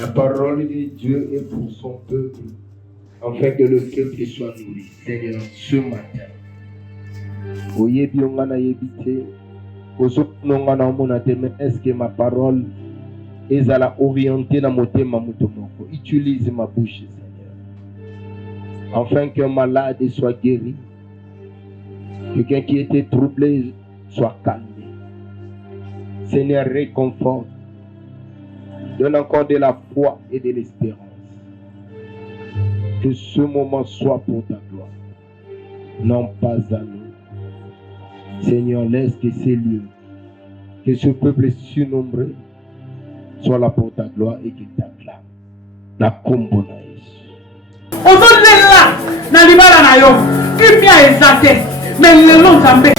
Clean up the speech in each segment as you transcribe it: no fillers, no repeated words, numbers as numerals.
La parole de Dieu est pour son peuple, afin que le peuple soit nourri. Seigneur, ce matin, est-ce que ma parole est orientée dans mon thème? Utilise ma bouche, Seigneur, afin qu'un malade soit guéri, quelqu'un qui était troublé soit calmé. Seigneur, réconforte, donne encore de la foi et de l'espérance. Que ce moment soit pour ta gloire, non pas à nous. Seigneur, laisse que ces lieux, que ce peuple surnombré soit là pour ta gloire et qu'il t'acclame. La combo na Yesu. Ozolela na libala na yo, kimia ezate, mais lelo nzambe.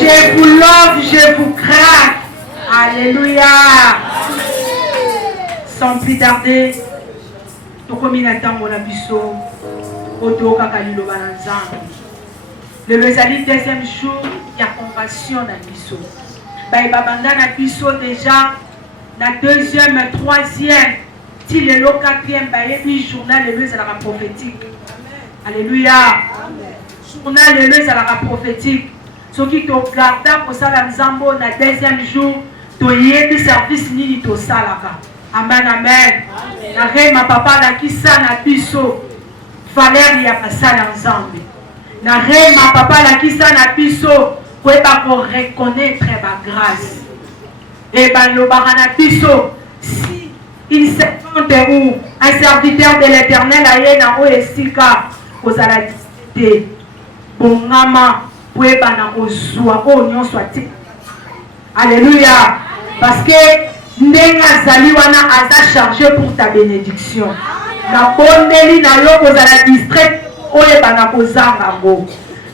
Je vous love, je vous craque. Alléluia. Sans plus tarder, le deuxième jour, il y a convention dans Bisso. Na Bisso déjà, la deuxième, troisième, si le quatrième, il journal de la prophétique. Alléluia. Journal de la prophétique. Ce qui te garde pour ça, dans le deuxième jour, tu as des services ni to salaka. Amen, amen. Na ma papa na kisa na biso Valérie ya pasala nzambe. Na ma papa na kisa na biso ko eba ko reconnaître ba grâce. Et ba lo barana biso si il servante ou un serviteur de l'Éternel aye na o esika kozala te bongama ko eba na ozwa o nyonso ati. Alléluia. Parce que Nenga Zali wana aza chargé pour ta bénédiction. Na bondeli na yo kozala distrait oye bana kozanga ngo.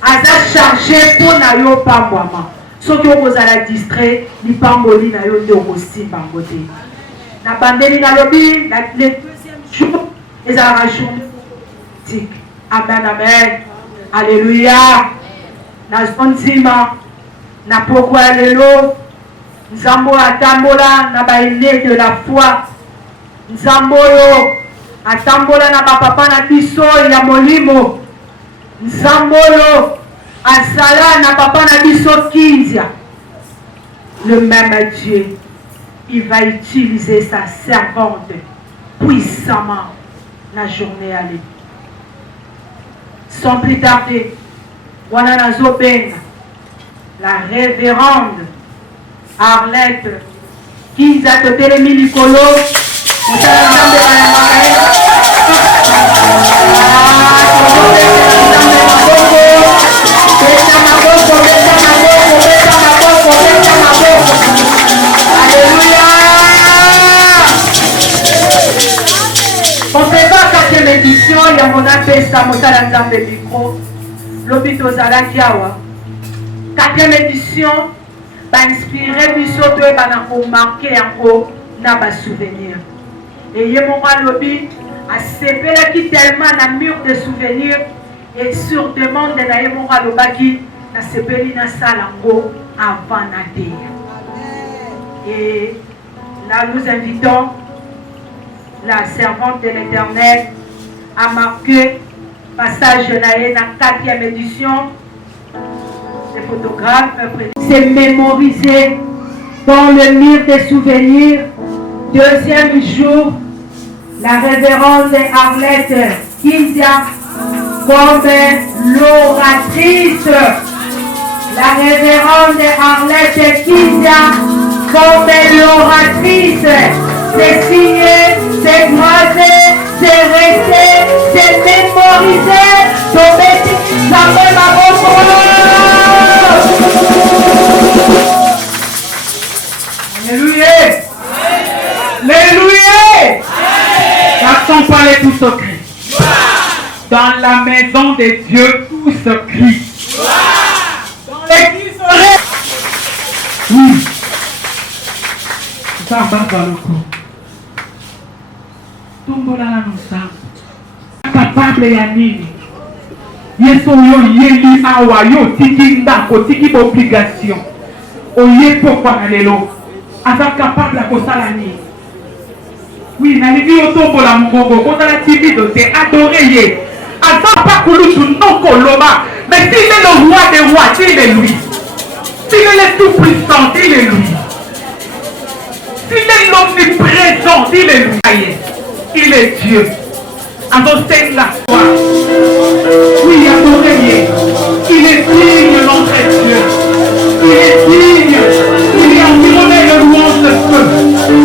Aza chargé pour na yo pambwama. Soki okozala distrait ni pamboli na yo nde okosimba ngo te. Na bandeli na lobi le deuxième jour ezala journée tic. Amen amen. Alléluia. Na zonzima na pokwa lelo Nzambo atambola na baine de la foi. Nzambo yo atambola na papa na biso ya molimo. Nzambo yo asala na papa na biso kinzia. Le même Dieu, il va utiliser sa servante puissamment la journée à lui. Sans plus tarder, wana nazo benga la révérende Arlette Kinza Totelemi Likolo Alléluia. On fait pas 4e édition, il y a mon appesta Motala Nzambe micro Lobito Zalakiawa 4e édition inspiré biso to bana ko marquer encore na ba souvenir et yemoma lobi a sepela ki tellement na mur de souvenirs et sur demande na yemoma lobaki na sepeli na salango avant na terre. Et là nous invitons la servante de l'Éternel à marquer passage na 4e édition. Les photographes, c'est mémorisé dans le mur des souvenirs. 2e jour, la révérende Arlette Kinzia comme l'oratrice. La révérende Arlette Kinzia comme l'oratrice. C'est signé, c'est gravé, c'est resté, c'est mémorisé. Alléluia. Alléluia. Garçon parlait tout secret. Dans la maison de Dieu, tout se crie. Dans l'église, oui. Ça va dans le coup. Tombola la nous capable ya nini? Yeso yo yeli awa yo tiki ndako tiki obligation. Oye pourquoi lelo? Asa capable à kosala nini? Oui, na livi otombola mongongo, kosala timide, c'est adoré ye. Asa pas kulutu non koloma, mais s'il est le roi des rois, il est lui. S'il est le tout puissant, il est lui. S'il est l'omniprésent, il est lui. Il est Dieu. Adorez la foi. Oui, adorez-le. Il est digne, notre Dieu. Il est digne. Il est environné de louanges de feu.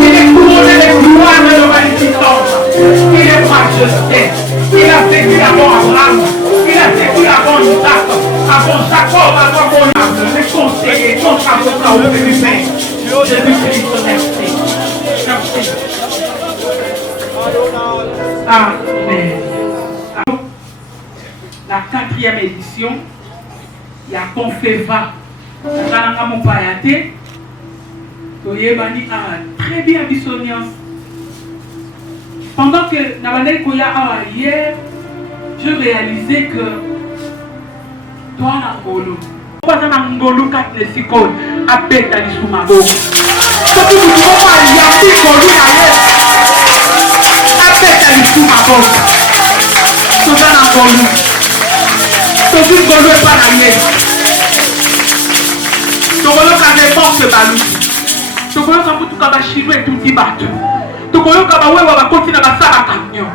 Il est couronné de gloire et de magnificence. Il est majesté. Il a vécu avant Abraham. Il a vécu avant Isaac, avant Jacob, avant Moïse. Les conseillers, notre avocat au Père du Père. Jésus-Christ, merci. Merci. Amen. La 4e édition, il y a Confeva. Très bien, Bissonias. Pendant que Nabanel Koya hier, je réalisais que toi, Nangolo, toi, Nangolo, 4 les psychologues, appelle ta lisumabo. Surtout que tu vas pas y aller, appelle ta lisumabo. Toi, Nangolo. Surtout que Nangolo est pas là. Tokolo kage force balu. Tokolo kambu tukaba chinois et tout dit battu. Tokolo kaba wewa bakoti na basara camion.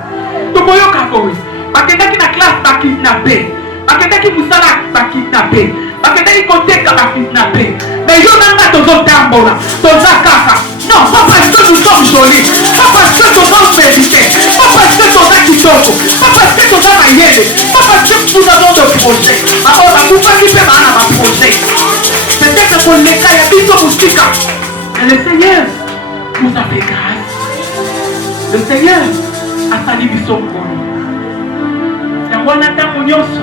Tokolo kakowe. Bakenda ki na classe ba kidnappé. Bakenda ki musala ba kidnappé. Bakenda ki côté ka ba kidnappé. Mais yo nanga tozo tambola. Toza kaka. Non, pas parce que nous sommes jolis. Pas parce que nous sommes mérités. Pas parce que nous sommes kitoko. Pas parce que nous sommes mayele. Pas parce que nous avons de projets. Ma ola kufa ki pe ba na ba projet. Peut-être que les cas y a biso musika. le Seigneur nous a fait grâce. Le Seigneur a sali biso ngolo. Yango na tango nyonso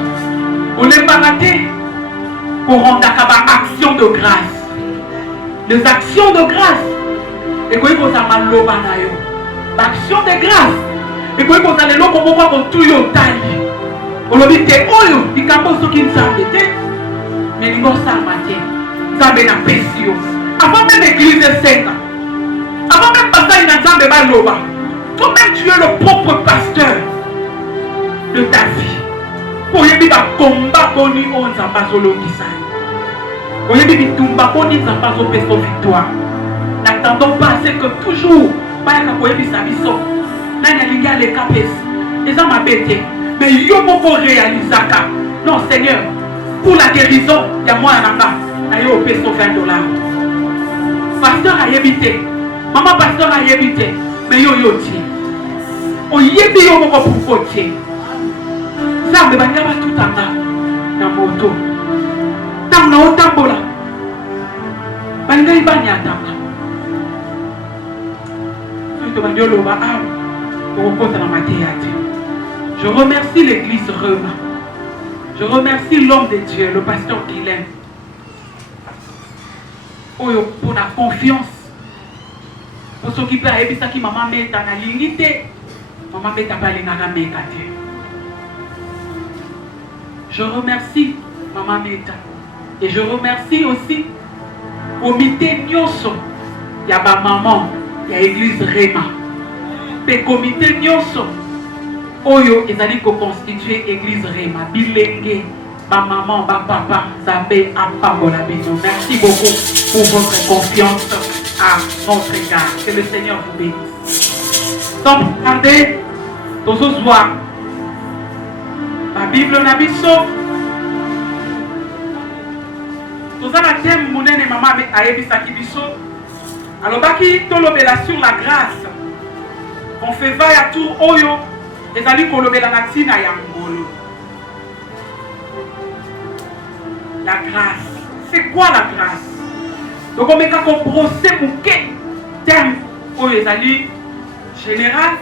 olembaka te korondaka ba action de grâce. Les actions de grâce ekoki kozala maloba na yo. Ba action de grâce ekoki kozala eloko moko kotuya otali. Olobi te oyo likambo soki nzambe te mais lingo osalama te nzambe na pesi yo. Avant même l'église esenga, avant même basali na nzambe baloba, toi-même tu es le propre pasteur de ta vie. Oyebi ba komba boni o nzambe azolongisa yo. Oyebi bitumba boni nzambe azopesa victoire. N'attendons pas à ce que toujours bayaka koyebisa biso nani alingi aleka pesi eza mabe te, mais yo moko réalisaka. Non Seigneur, pour la guérison ya mwana nanga na yo opesa $20. Pasteur a évité, maman pasteur a évité, mais yo yo ti. O yebi yo moko pour côté. Ça me va pas tout en bas na moto. Tam na otambola. Banga ibanya tanga. Je remercie l'église Rema. Je remercie l'homme de Dieu, le pasteur Guilain, pour la confiance. Pour s'occuper à Ebisa qui maman met dans la lignité. Maman met à parler dans la mécate. Je remercie maman Meta. Et je remercie aussi au comité Nyoso. Il y a ma maman. Il y a l'église Rema. Le comité Nyoso. Oyo ezali ko constituer église Rema. Bilenge, ma maman, ma papa, Zambé, Apabola Bino. Merci beaucoup pour votre confiance à notre égard. Que le Seigneur vous bénisse. Sans vous tarder, tous ce soir, la Bible n'a biso. Tous à la thème, mon et maman a ebisaki biso. Alors, baki tolobela sur la grâce. On fait va à tout oyo. Les amis kolobela natina ya ngolo. La grâce. C'est quoi la grâce? Donc on met qu'à brosser mouké terme oyo les amis général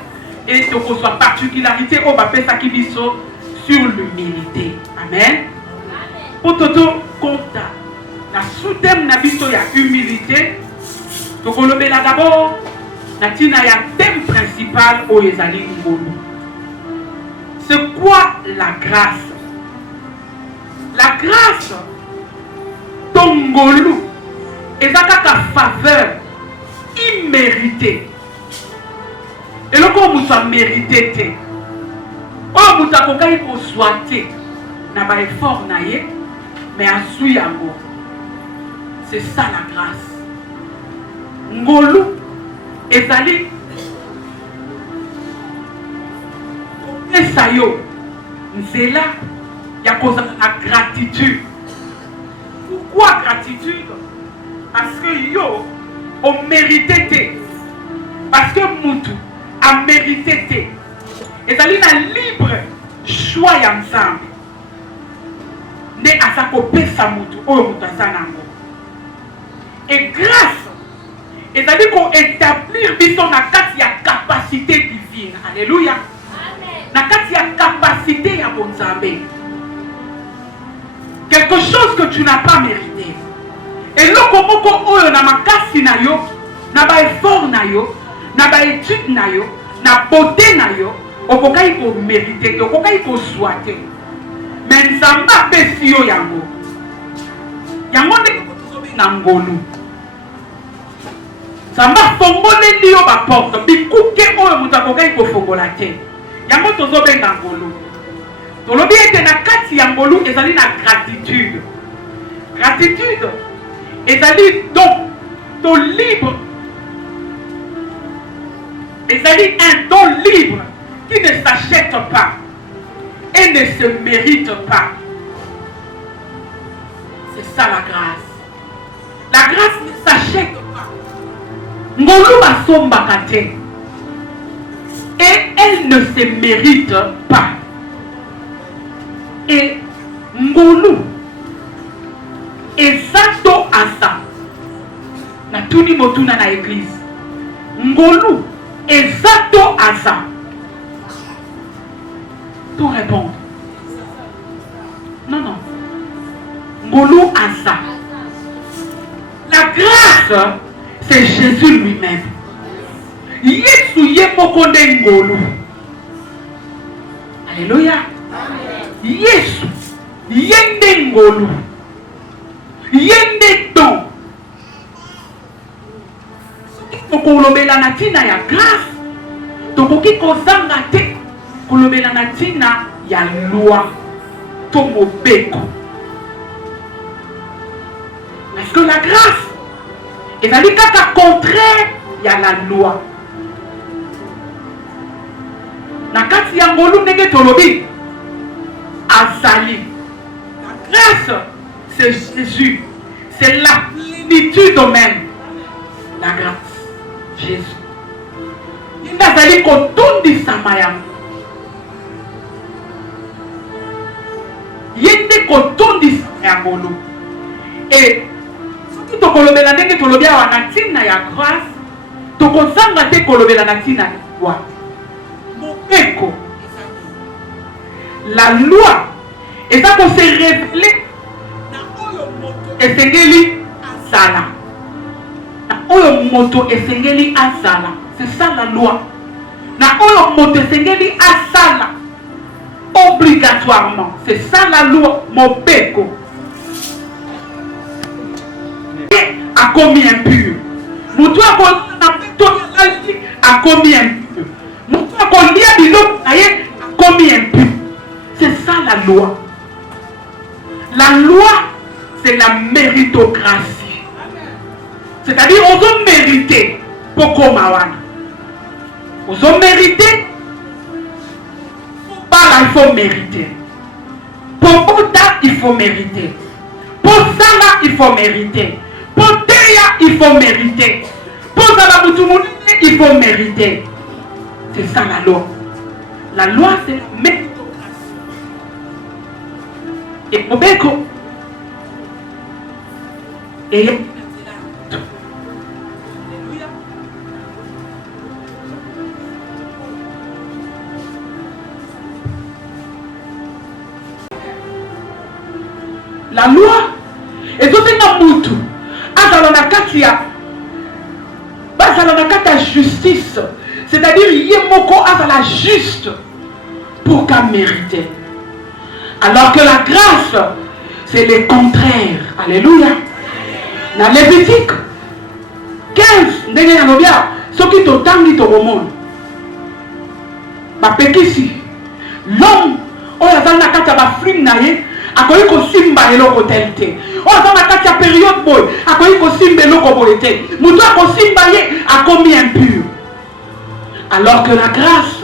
et donc on soit particularité au bapé sakibiso sur l'humilité. Amen. Pour tout compte la sous-thème na biso ya humilité. Donc on le met là d'abord, la tina ya thème principal au Yezali Ngolo. C'est quoi la grâce? La grâce, ton Ngolo, est à ta faveur imméritée. Et le corps vous soit mérité. Oh, vous avez qu'à y souhaiter, n'a pas effort naïe, mais à souyango. C'est ça la grâce. Ngolu ezali esa yo nzela ya kozala na gratitude. Pourquoi gratitude? Parce que yo on mérité. Parce que mutu a mérité. Ezali na libre choix ya nzambe nde asa kopesa mutu oyo mutu aza nango. Et grâce, et c'est-à-dire qu'on établit son capacité divine. Alléluia. La capacité à bon Zambé. Quelque chose que tu n'as pas mérité. Et là, comment on a ma casse na yo, na ba effort na yo, na ba étude na yo, na beauté na yo, on peut pas y mériter, on peut pas y souhaiter. Mais Nzamba pesi yo yango. Yango ne nangolu. Samba fongole liyo ba porte bikuke oyo mutakoka iko fongola te. Yango tozobe ngangolo. Tolobi ete na kati ya ngolu ezali na gratitude. Gratitude ezali donc ton libre. Ezali un don libre qui ne s'achète pas et ne se mérite pas. C'est ça la grâce. La grâce ne s'achète pas. Ngolu basombaka te. Et elle ne se mérite pas. Et Ngolu exacto asa na tuni motuna na église. Ngolu, exacto à ça. Tout répondre. Non, non. Ngolu à ça. La grâce, c'est Jésus lui-même. Yesu yemokonde ngolu. Alléluia. Yesu yende ngolu. Yende don. Kolobela na tina ya grâce. Tokoki kozanga te kolobela na tina ya loi. To mobeko. Parce que la grâce est à l'état contraire, il y a la loi. Nakati ya ngolu nenge tolobi azali. La grâce, c'est Jésus. C'est la plénitude même. La grâce. Jésus. Il n'a fallu qu'on tourne du Samaya. Il était qu'on tourne du Samaya. Et si tu kolobela ndenge tolobia wana tina ya grâce, tokozanga te kolobela na tina ya loi. Mobeko. La loi est à qu'on se révéler et sengeli asala. Na oyo moto esengeli asala. C'est ça la loi. Na oyo moto esengeli asala. Obligatoirement. C'est ça la loi. Mobeko. A commis impur. Moto a commis impur. Moto a commis impur. C'est ça la loi. La loi, c'est la méritocratie. C'est-à-dire, on doit mériter pour Komawana. On doit mériter. Pour Bala, il faut mériter. Pour Bouddha, il faut mériter. Pour Sama, il faut mériter. Pour Teya, il faut mériter. Pour Zalabutumune, il faut mériter. C'est ça la loi. La loi, c'est la méritocratie. Et Obeko. Et la loi est aussi dans Moutou. La justice, c'est-à-dire yemoko à la juste pour qu'à mériter. Alors que la grâce, c'est le contraire. Alléluia. Dans Lévitique 15, ce qui te tangi te remonte. L'homme, on a dans la carte à frim naye, a connu qu'on simba et l'eau telle. On a dans la carte à période boy, a connu qu'on simba et l'eau cobolité. Moutoua qu'on simba a commis impur. Alors que la grâce,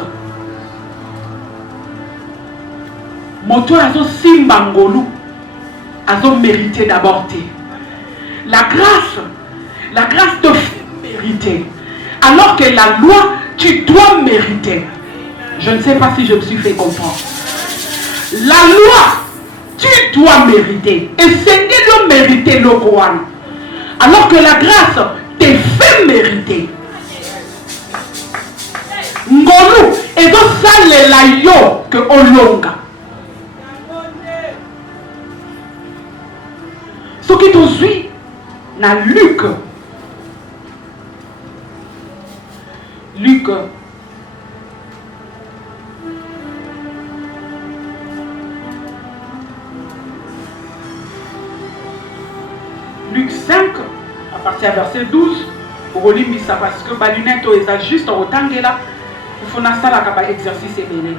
Moto a son simba ngolu, a son mérité d'abord. La grâce te fait mériter. Alors que la loi, tu dois mériter. Je ne sais pas si je me suis fait comprendre. La loi, tu dois mériter. Et c'est que de mériter le Coran. Alors que la grâce te fait mériter. Ngolu, et donc ça les layo que Olonga. Ce qui te suit, na Luc. Luc 5, à partir du verset 12, pour relire ça parce que les lunettes sont juste en temps là, il faut faire ça exercice béni.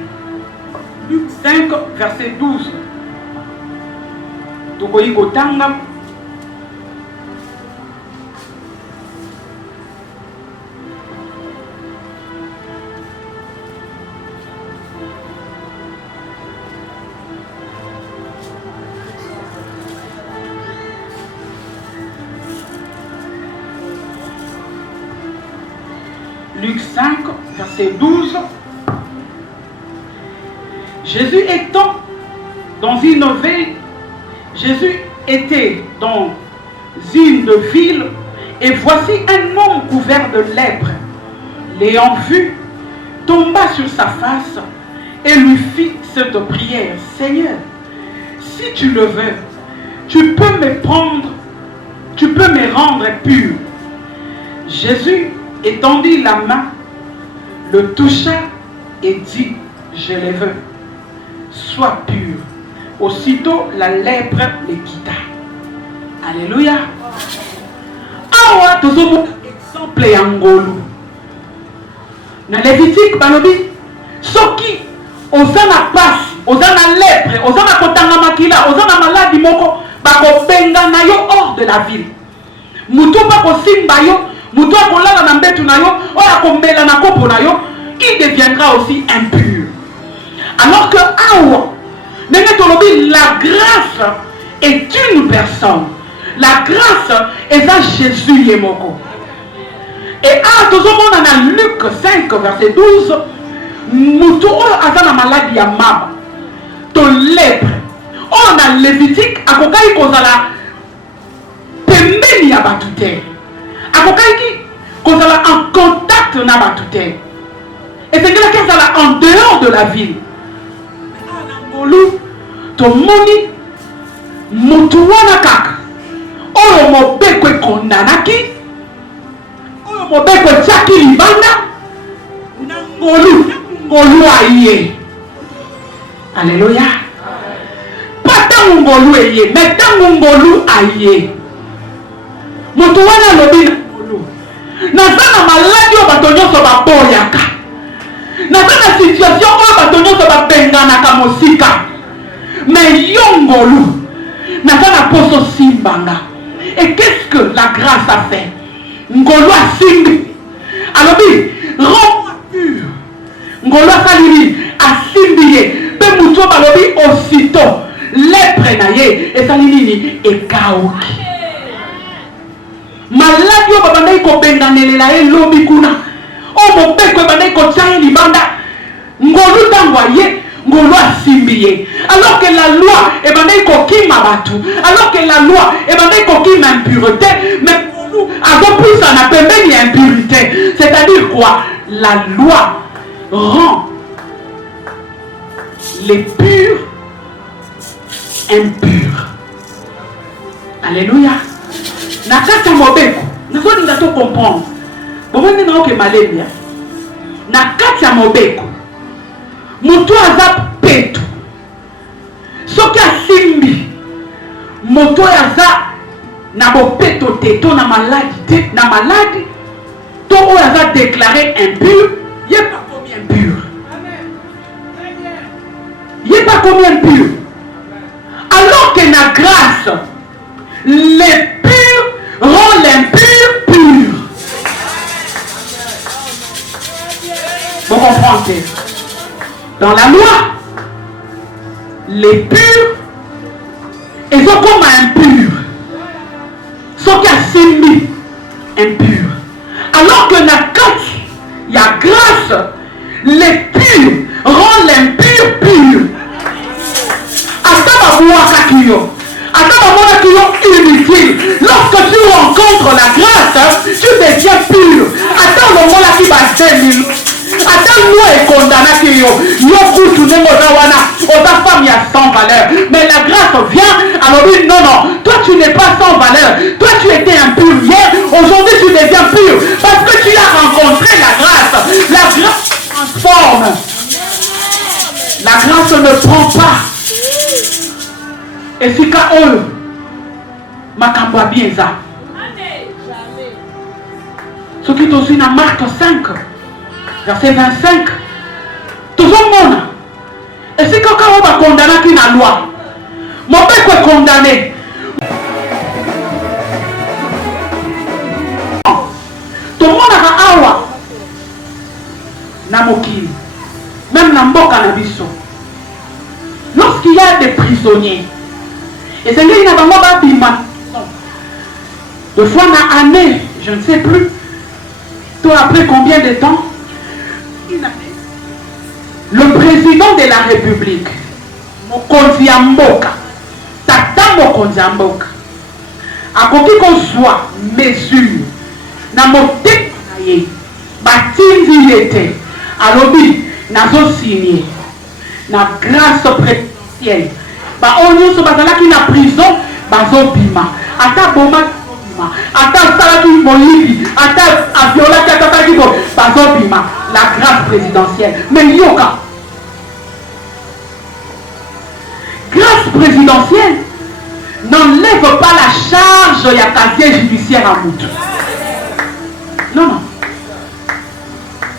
Luc 5, verset 12. Donc, il faut Luc 5, verset 12. Jésus étant dans une ville, Jésus était dans une ville Et voici un homme couvert de lèpre. L'ayant vu, tomba sur sa face et lui fit cette prière. Seigneur, si tu le veux, tu peux me rendre pur. Jésus étendit la main, le toucha et dit, je le veux, sois pur. Aussitôt la lèpre le quitta. Alléluia. Awa tozomo exemple ya ngolu. Na Lévitique balobi soki ozana pasi, ozana lèpre, ozana kotanga makila, ozana maladi moko bakobenga na yo hors de la ville. Mutu bakosimba yo, mutu akolala na mbetu na yo, oya kombela na kopo na yo, il deviendra aussi impur. Alors que awa la grâce est une personne. La grâce est à Jésus Yemoko. Et à tout le monde dans Luc 5 verset 12, nous avons la maladie ya mama, to lèpre. On a Lévitique à kokai kozala pembeni ya batute. À kokai kozala en contact na batute. Et c'est quelqu'un qui est en dehors de la ville. Tomoni mutu wana kaka oyo mobeko ekondanaki oyo mobeko etiaki libanda na ngolu aye. Alléluia. Pas tango ngolu eye, mais tango ngolu aye. Mutu wana lobi na ngolu naza na maladi oyo bato nyonso baboyaka, naza na situation oyo bato nyonso babenganaka mosika. Mais yongolu n'a pas poso simbanga. Et qu'est-ce que la grâce a fait? Ngolu a simbi. Alors oui, rends-moi pur. Ngolu a saliri, a simbiye. Pe muto balobi aussitôt. Lèpre naye, et salini et kaoki. Maladi yo babandai ko benganela e lobi kuna. O mo beko bandai ko tsaye libanda. Ngolu tangwaye. Alors que la loi est bandée coquille mabatu, alors que la loi est bandée coquille impureté, mais nous avons plus en appel même impurité. C'est-à-dire quoi? La loi rend les purs impurs. Alléluia. Nakata mobeko. Nous allons comprendre. Vous voyez que malébia. Nakata mobeko. Mutu aza petu soki asimbi moto aza na bopeto te to na maladi te na maladi to oyo aza déclaré impur ye pas commis impur. Ye pas commis impur. Alors que na grâce les purs rend l'impur pur. Vous comprenez? Dans la loi, les purs, ils sont comme impurs. Sauf qu'il y a simbi impurs. Alors que dans la carte, il y a grâce, les purs rendent l'impur pur. Inutile. Lorsque tu rencontres la grâce, tu deviens pur. Attends le moment là qui va se attends nous et condamné que yo kutu nengo wana ta femme y a sans valeur, mais la grâce vient alors oui non toi tu n'es pas sans valeur, toi tu étais impur hier, aujourd'hui tu deviens pur parce que tu as rencontré la grâce transforme. La grâce ne prend pas. Et si ka ol makambo bien ça. Ce qui est aussi dans Marc 5 verset 25. Tout le monde. Et si quelqu'un va condamner qui n'a loi, mon père est condamné. Tout le monde a awa. Namokili. Même dans Mboka Nabiso. Lorsqu'il y a des prisonniers, et c'est qu'il y a des bima. De fois dans l'année, je ne sais plus. Toi, après combien de temps? Le président de la République, Mokonzi Mboka, Tata Mokonzi Mboka, a compris qu'on soit mesure na motema na ye batindi yete alobi nazo signé na grâce présidentielle ba onyoso bazalaki na prison bazobima ata boma bima ata salaki moyibi ata aviolaki ata salaki bo bazobima la grâce présidentielle. Mais yoka grâce présidentielle n'enlève pas la charge ya casier judiciaire à Moutou. Non.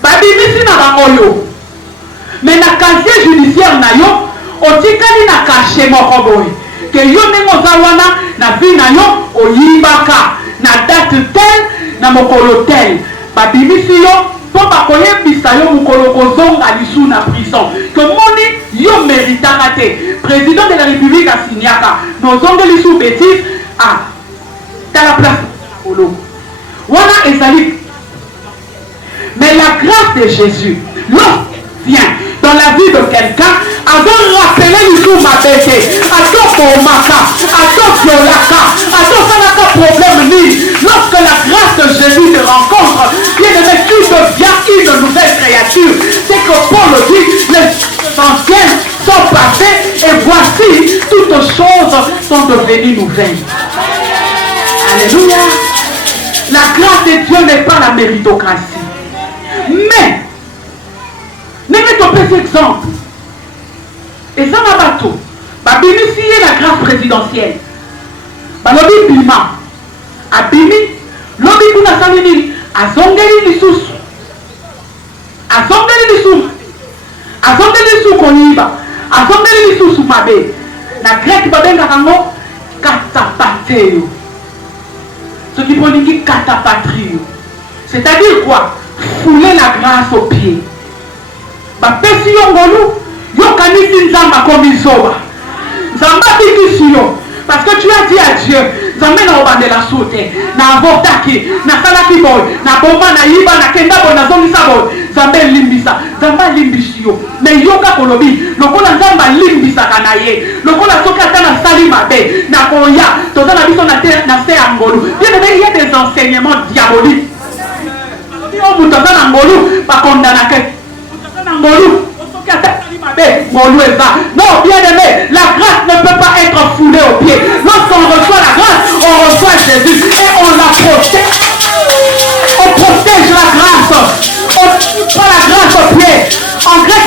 Babimisi na bangoyo. Mais na casier judiciaire na yo, otikali na caché moko boye. Que yo nengo zawana na vie na yo oyibaka na date tel na mokolo tel. Babimisi yo po bakoyebisa yo mokolo kozonga lisu na prison. Que moni yo méritaka te. Président de la République a signé nos ongles sous bêtises à la place de Wana ezali. Mais la grâce de Jésus, lorsqu'elle vient dans la vie de quelqu'un, avant rappeler le jour ma bête, à ton pomaka, à ton violaka, à ton salaka problème ni. Lorsque la grâce de Jésus te rencontre, bien aimé, tu deviens une nouvelle créature. C'est que Paul dit, les anciennes sont passées et voici toutes choses sont devenues nouvelles. Alléluia. La grâce de Dieu n'est pas la méritocratie. Mais, n'aimez ton petit exemple. Et ça m'a bateau. Babimisi est la grâce présidentielle. Balobi bima. Abimi. Lobi kuna salini. Azongeli lisusu. Azongeli lisusu. Azongeli lisusu koniba. Azongeli lisusu mabe. Na grec babenga kango katapateo. Ce qui peut dire catapatrio. C'est-à-dire quoi? Fouler la grâce aux pieds. Bapesi yongolu. Yokanisi nzamba comme isoba. Nzamba bikisi yo. Parce que tu as dit à Dieu, Nzambe na obandela soute, na avortaki, na salaki boy, na bomba na yiba, na kenda boy, na zongisa boy. Nzambe limbisa, Nzamba limbisi yo. Mais yoka kolobi, lokola Nzamba limbisa kanaye, lokola soka tana sali mabe, na koya, toza na biso na se angolu. Bien aimé, il y a des enseignements diaboliques. On vous toza na ngolu, pa kondana ke. Toza na ngolu. Non, bien aimé, la grâce ne peut pas être foulée aux pieds. Lorsqu'on reçoit la grâce, on reçoit Jésus et on la protège. On protège la grâce. On ne fout pas la grâce aux pieds. En grec,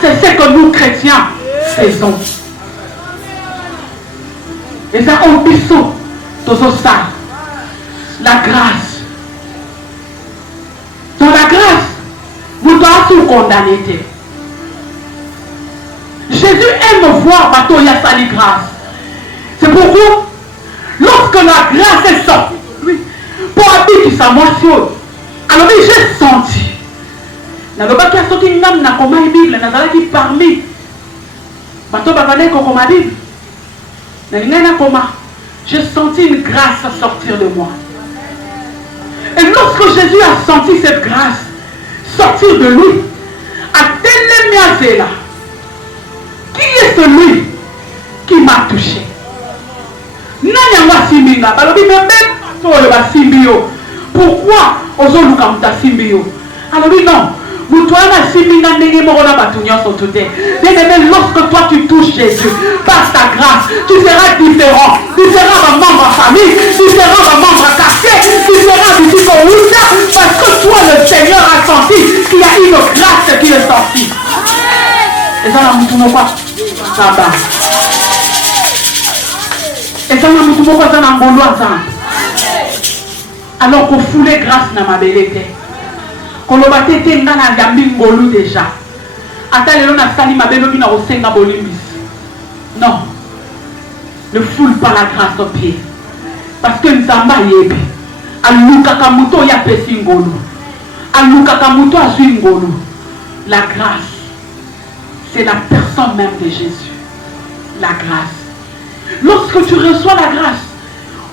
c'est ce que nous chrétiens faisons. Et ça, on dit ça. La grâce. Dans la grâce, vous devez tout condamner. Jésus aime voir bateau y a sali grâce. C'est pourquoi, lorsque la grâce est sortie de lui, pour habiter sa moisson, alors j'ai senti. Na loba qui a sorti une âme na koma Bible, na zala qui parmi. Bateau babane ko koma Bible. Na ngena koma. J'ai senti une grâce sortir de moi. Et lorsque Jésus a senti cette grâce sortir de lui, à tel là, qui est celui qui m'a touché? Pourquoi alors oui, non. Lorsque toi tu touches Jésus par ta grâce, tu seras différent. Tu seras un membre à famille, tu seras un membre à quartier, tu seras du type parce que toi le Seigneur a senti qu'il y a une grâce qui est sortie. Et ça, on pas. Ça va. Et ça, on pas. Alors qu'on fout les grâces dans ma belle. Qu'on le battait dans la gambine déjà. Attends, on a sali ma belle qui n'a au sein de non. Ne foule pas la grâce au pied. Parce que nous sommes yébi. Aluka kamuto ya pesi ngolu. Aluka kamuto a su ngolu. La grâce, c'est la personne même de Jésus. La grâce. Lorsque tu reçois la grâce,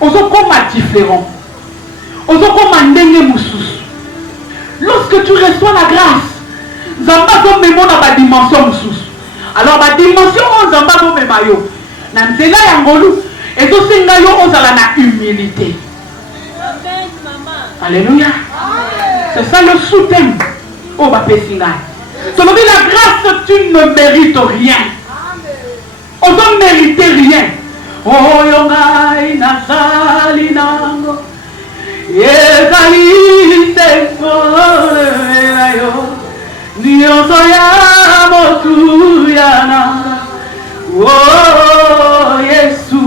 on se comme différent. On se comme ndenge mususu. Lorsque tu reçois la grâce, Zamba do memo na ba dimension mususu. Alors ba dimension on Zamba do memayo. Na nzela ya ngolu, Et tout ça, on a la humilité. Alléluia. C'est ça le sous-thème. Oh, ma pésinga. Tu la grâce, tu ne mérites rien. On ne mérite rien. Oh, yongai nazali nango. Yezali sefoyo. Nyoto ya motu ya nanga. Oh, Yesu.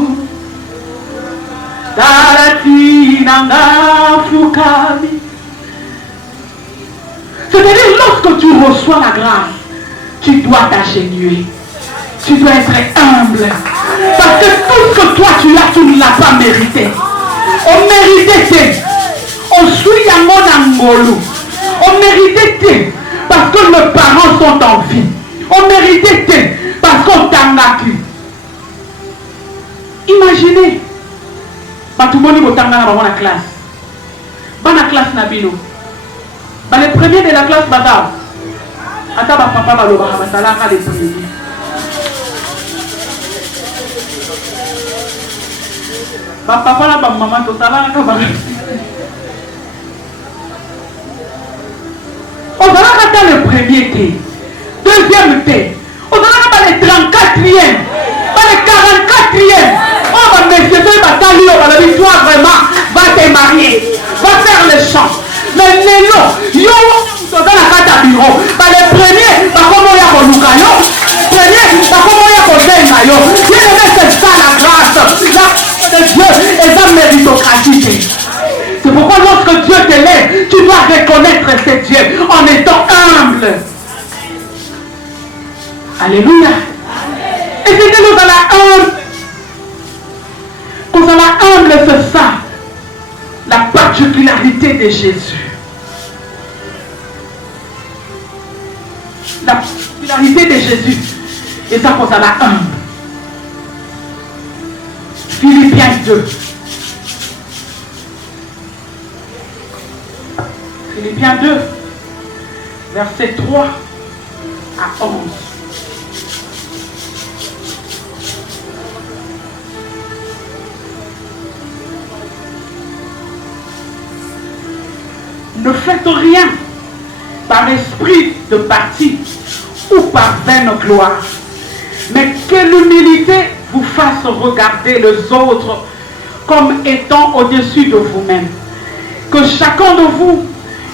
Tarati nanga fukami. C'est-à-dire, lorsque tu reçois la grâce, tu dois t'agenouiller. Tu dois être humble. Parce que tout ce que toi tu as, tu ne l'as pas mérité. On méritait. On suit à mon angolo. On méritait parce que nos parents sont en vie. On méritait parce qu'on t'a naqué. Imaginez. Tout le monde est dans la classe. Dans la classe Nabino. Les premiers de la classe Bata. Attends, papa va le voir. Les premiers. Papa là, maman, tout ça là, on va regarder le premier thé, deuxième thé, on va regarder le 34e, le 44e. Oh, ma monsieur, tu vas t'allier, toi vraiment, va te marier, va faire le chant. Mais non, yo, dans la carte à bureau, les premiers, par comment il y a pour nous, premier, par comment il y a pour nous, c'est ça la grâce. De Dieu et sa méritocratie. C'est pourquoi lorsque Dieu te lève, tu dois reconnaître ce Dieu en étant humble. Alléluia. Et c'est que nous allons humble. Quand on est humble, c'est ça. La particularité de Jésus. La particularité de Jésus. Et ça, quand on est humble. Philippiens 2. Philippiens 2, versets 3 à 11. Ne faites rien par esprit de parti ou par vaine gloire, mais que l'humilité vous fasse regarder les autres comme étant au-dessus de vous-même. Que chacun de vous,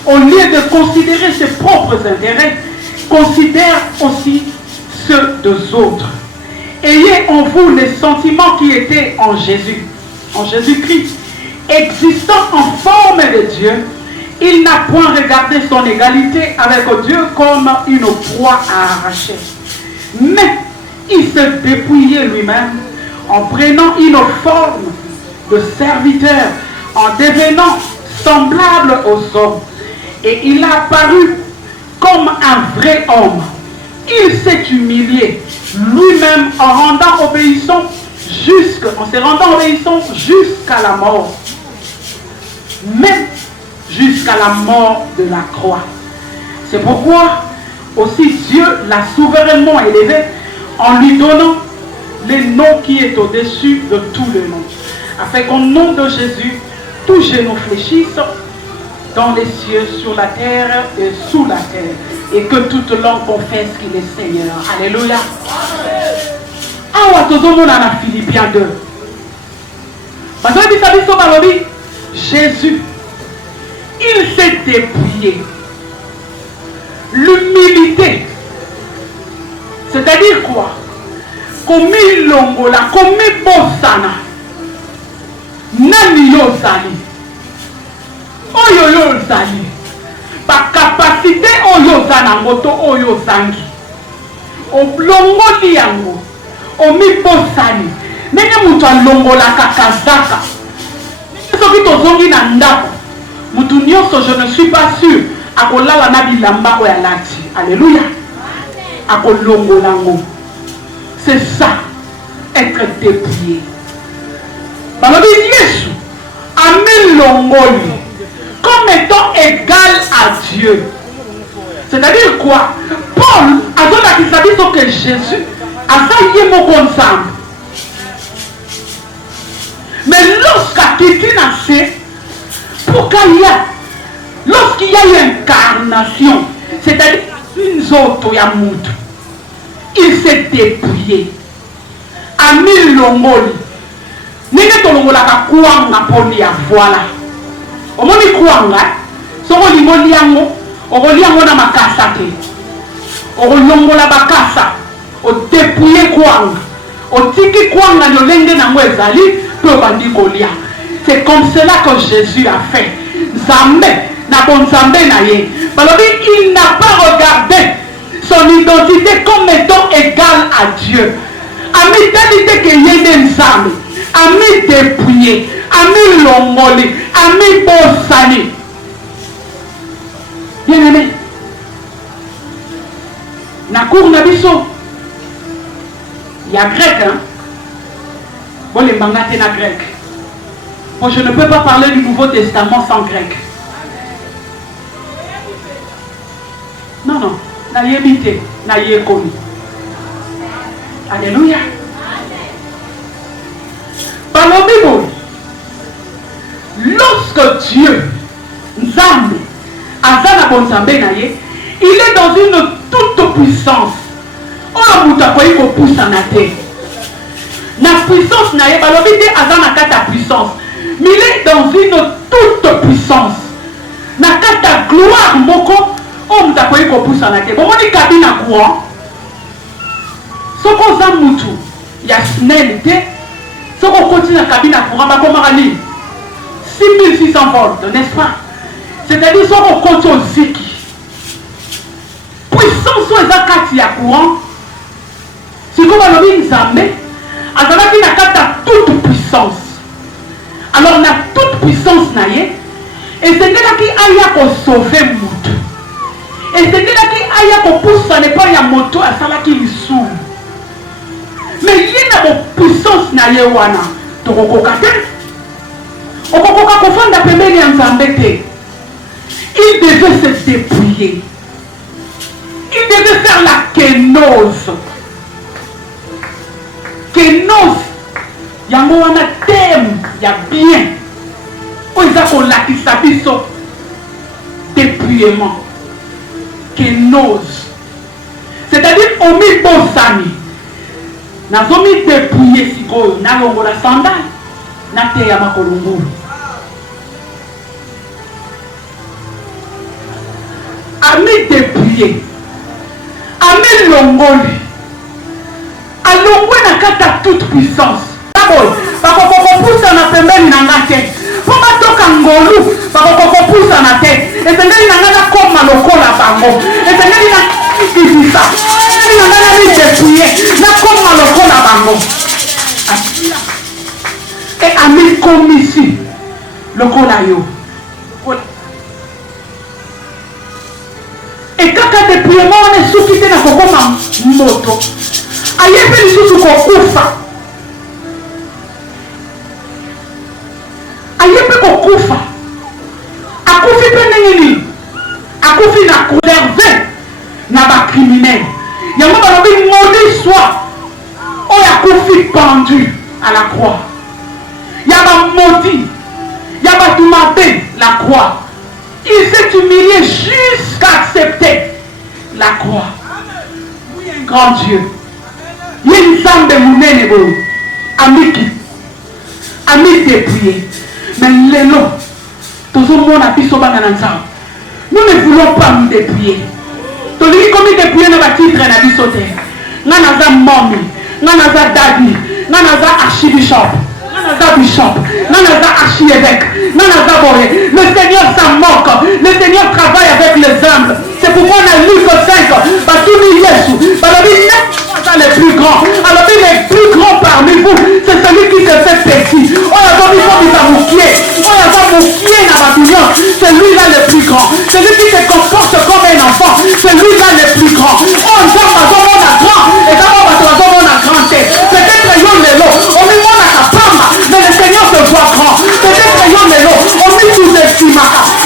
au lieu de considérer ses propres intérêts, considère aussi ceux des autres. Ayez en vous les sentiments qui étaient en Jésus, en Jésus-Christ. Existant en forme de Dieu, il n'a point regardé son égalité avec Dieu comme une proie à arracher. Mais il se dépouillait lui-même en prenant une forme de serviteur, en devenant semblable aux hommes. Et il a apparu comme un vrai homme. Il s'est humilié lui-même en se rendant obéissant jusqu'à la mort. Même jusqu'à la mort de la croix. C'est pourquoi aussi Dieu l'a souverainement élevé en lui donnant le nom qui est au-dessus de tous les noms, afin qu'au nom de Jésus, tous genou fléchissent dans les cieux, sur la terre et sous la terre, et que toute langue confesse qu'il est Seigneur. Alléluia. Awa tozomona na Philippiens 2. Jésus, il s'est dépouillé. L'humilité. C'est-à-dire quoi? Comme il longola, comme il bossana. Nani yo zali. Oyo yo zali. Par capacité oyo zana moto oyo zangi. Oblongoli yango. Omi bossani. Nene mutu alongola kakazaka. Soki tozongi na ndako. Mutu nyonso, je ne suis pas sûr. Akolala na bilamba oya lati. Alléluia. Akolongolango. C'est ça, être dépouillé. Balobi Yesu amène l'ongoli comme étant égal à Dieu. C'est-à-dire quoi? Paul a dit que Jésus a fait yemo ensemble. Mais lorsqu'il lorsqu'il y a une incarnation, c'est-à-dire une autre yamout, il s'est dépouillé. Ami longoli. Nene tolongola ka kuanga poni ya voilà. Omoni kuanga, soko limoli yango, okoli yango na makasa te. Okolongola bakasa, o dépouiller kuanga. O tiki kuanga nyolenge na mwezali, pe bandi kolia. C'est comme cela que Jésus a fait. Zambé, na bon Zambé na ye. Balobi, il n'a pas regardé son identité comme étant égale à Dieu. Ami d'identité que yé Nzambe, ami dépouillé, ami longoli, ami bosani. Bien aimé. Na cour na biso. Il y a grec, hein. Bon, les mangates na grec. Bon, je ne peux pas parler du Nouveau Testament sans grec. Non, non. Na yébité, na yékomi. Alléluia. Par le Bible, lorsque Dieu, Nzambe, Azana Bonzambe naye, il est dans une toute puissance. On a mutakoyi ko poussa na te. Na puissance naye, balobi te Azana kata puissance. Mais il est dans une toute puissance. Na kata gloire moko, on mutakoyi ko poussa na te. Bon, on dit kabina courant. Soko za mutu ya snel te. Soko continue la cabine à courant, bah comment aller 6600 volts, n'est-ce pas? C'est-à-dire soko continue ziki. Puissance soit zakati à courant. C'est comme on dit Nzambe. Alors qui n'a qu'à toute puissance. Alors na toute puissance naie. Et c'est là qui aille à sauver mutu. Et c'est là qui aille à pousser n'est pas ya moto à ça là qui lui sauve. Mais il y a une puissance na yewana. Il devait se dépouiller. Il devait faire la kénose. Kénose. Il y a un thème, il y a bien. Il y a un dépouillement. Kénose. C'est-à-dire, on met bon sani. Nazomi dépouillé si go na longo la sandale na te ya makolungulu. Ami dépouillé. Ami longoli. Alongwe na kata toute puissance. D'abord, bakoko poussa na pembeni na ngate. Poma toka ngolu, bakoko poussa na te. Esengeli na ngana koma lokola bango. Esengeli na kifisa. Et à mes commissions, le colayo. Et quand tu es dépouillement, on est sous-quitté dans le moto. Aïe, fait les sous koufa. Aïe, fait koufa. Akoufi penengini. Akoufi na couleur vert. Na ba criminel. Il y a un maudit soit. On a Koufi pendu à la croix. Il y a un maudit. Il y a un tomaté la croix. Il s'est humilié jusqu'à accepter la croix. Oui, un grand Dieu. Il y a une femme de Mounene. Ami qui. Ami dépouillé. Mais les noms. Tout le monde a pu sauver dans ensemble. Nous ne voulons pas nous dépouiller. Tout le monde a dépouillé dans le titre de la sauté. Nous avons mommy. Nous avons daddy. Nous avons archibishop. Nous avons bishop. Nous avons archiévêque. Nous avons boy. Le Seigneur s'en moque. Le Seigneur travaille avec les humbles. C'est pourquoi on a lu que 5. Parce que nous Jésus. Alors il n'est les plus grands. Alors il est plus grand parmi vous. C'est celui qui se fait petit. On a pas besoin de mouquier. On a pas mouquier dans la Babylone. C'est lui-là le plus grand. Celui qui se comporte comme un enfant. C'est lui-là le plus grand. On va pas on a grand. Et d'abord on a grand. Peut-être yon de l'eau. On met mon à ta pamba. Mais le Seigneur se voit grand. Peut-être yon de l'eau. On met sous-estime.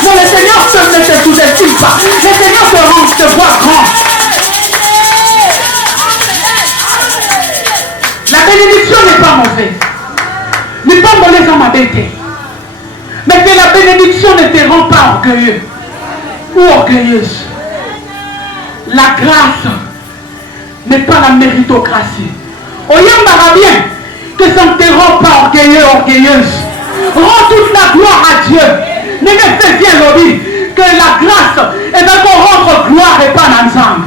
Mais le Seigneur ne se sous-estime pas. Le Seigneur se voit grand. La bénédiction n'est pas mauvaise. N'est pas mauvaise en bête. Mais que la bénédiction ne te rend pas orgueilleux ou orgueilleuse. La grâce n'est pas la méritocratie. Oyambara bien que ça ne te rend pas orgueilleux, orgueilleuse. Rends toute la gloire à Dieu. Ne me fais bien lobby que la grâce est d'abord rendre gloire et pas l'ensemble.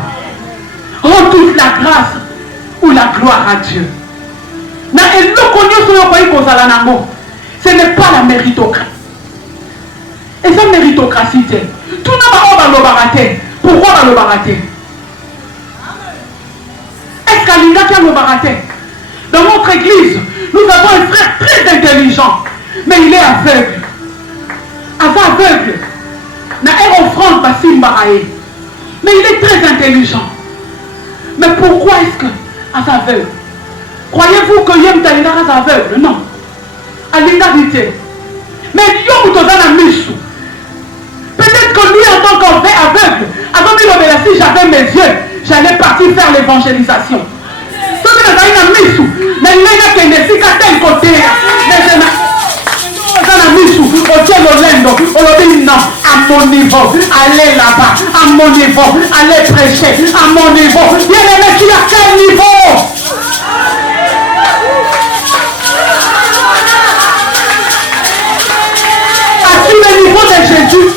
Rends toute la grâce ou la gloire à Dieu. Ce n'est pas la méritocratie. Et ça méritocratie. Tout le monde va le. Pourquoi va le barater? Est-ce qu'Alinda qui a le barater? Dans notre église, nous avons un frère très intelligent, mais il est aveugle. Aveugle. Mais il est très intelligent. Mais pourquoi est-ce que aveugle? Croyez-vous que Yem Talinda est aveugle? Non. Alinda dit. Mais Yom Tozana Missou. Peut-être que lui, en tant qu'aveugle, avant de si j'avais mes yeux, j'allais partir faire l'évangélisation. Mais il n'y a qu'un tel côté. Non, à mon niveau, allez là-bas, à mon niveau, allez prêcher, à mon niveau. Bien aimé, tu as quel niveau? As-tu le niveau de Jésus?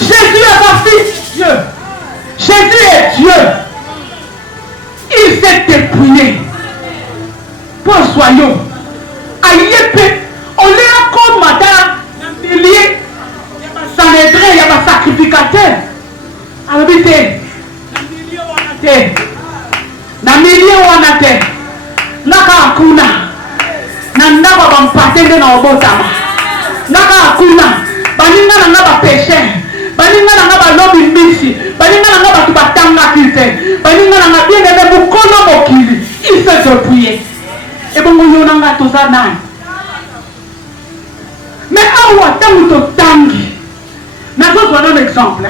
Jésus est parti Dieu. Jésus est Dieu. Il s'est dépouillé. Pour soyons. Aïe, on est comme madame, millier, ça m'aiderait, il y a un sacrificateur. Alors, vite, na millier ou en terre, naka akuna, nanda ba mpatende na obotama, naka akuna, baninga nanga ba péché, baninga nanga ba lobi mbisi, baninga nanga ba tubatanga kite, baninga nanga bien aimé bukolo mokili, il s'est dépouillé. Et bon, on a tout ça. Mais awa tango tangi. Nous avons un exemple.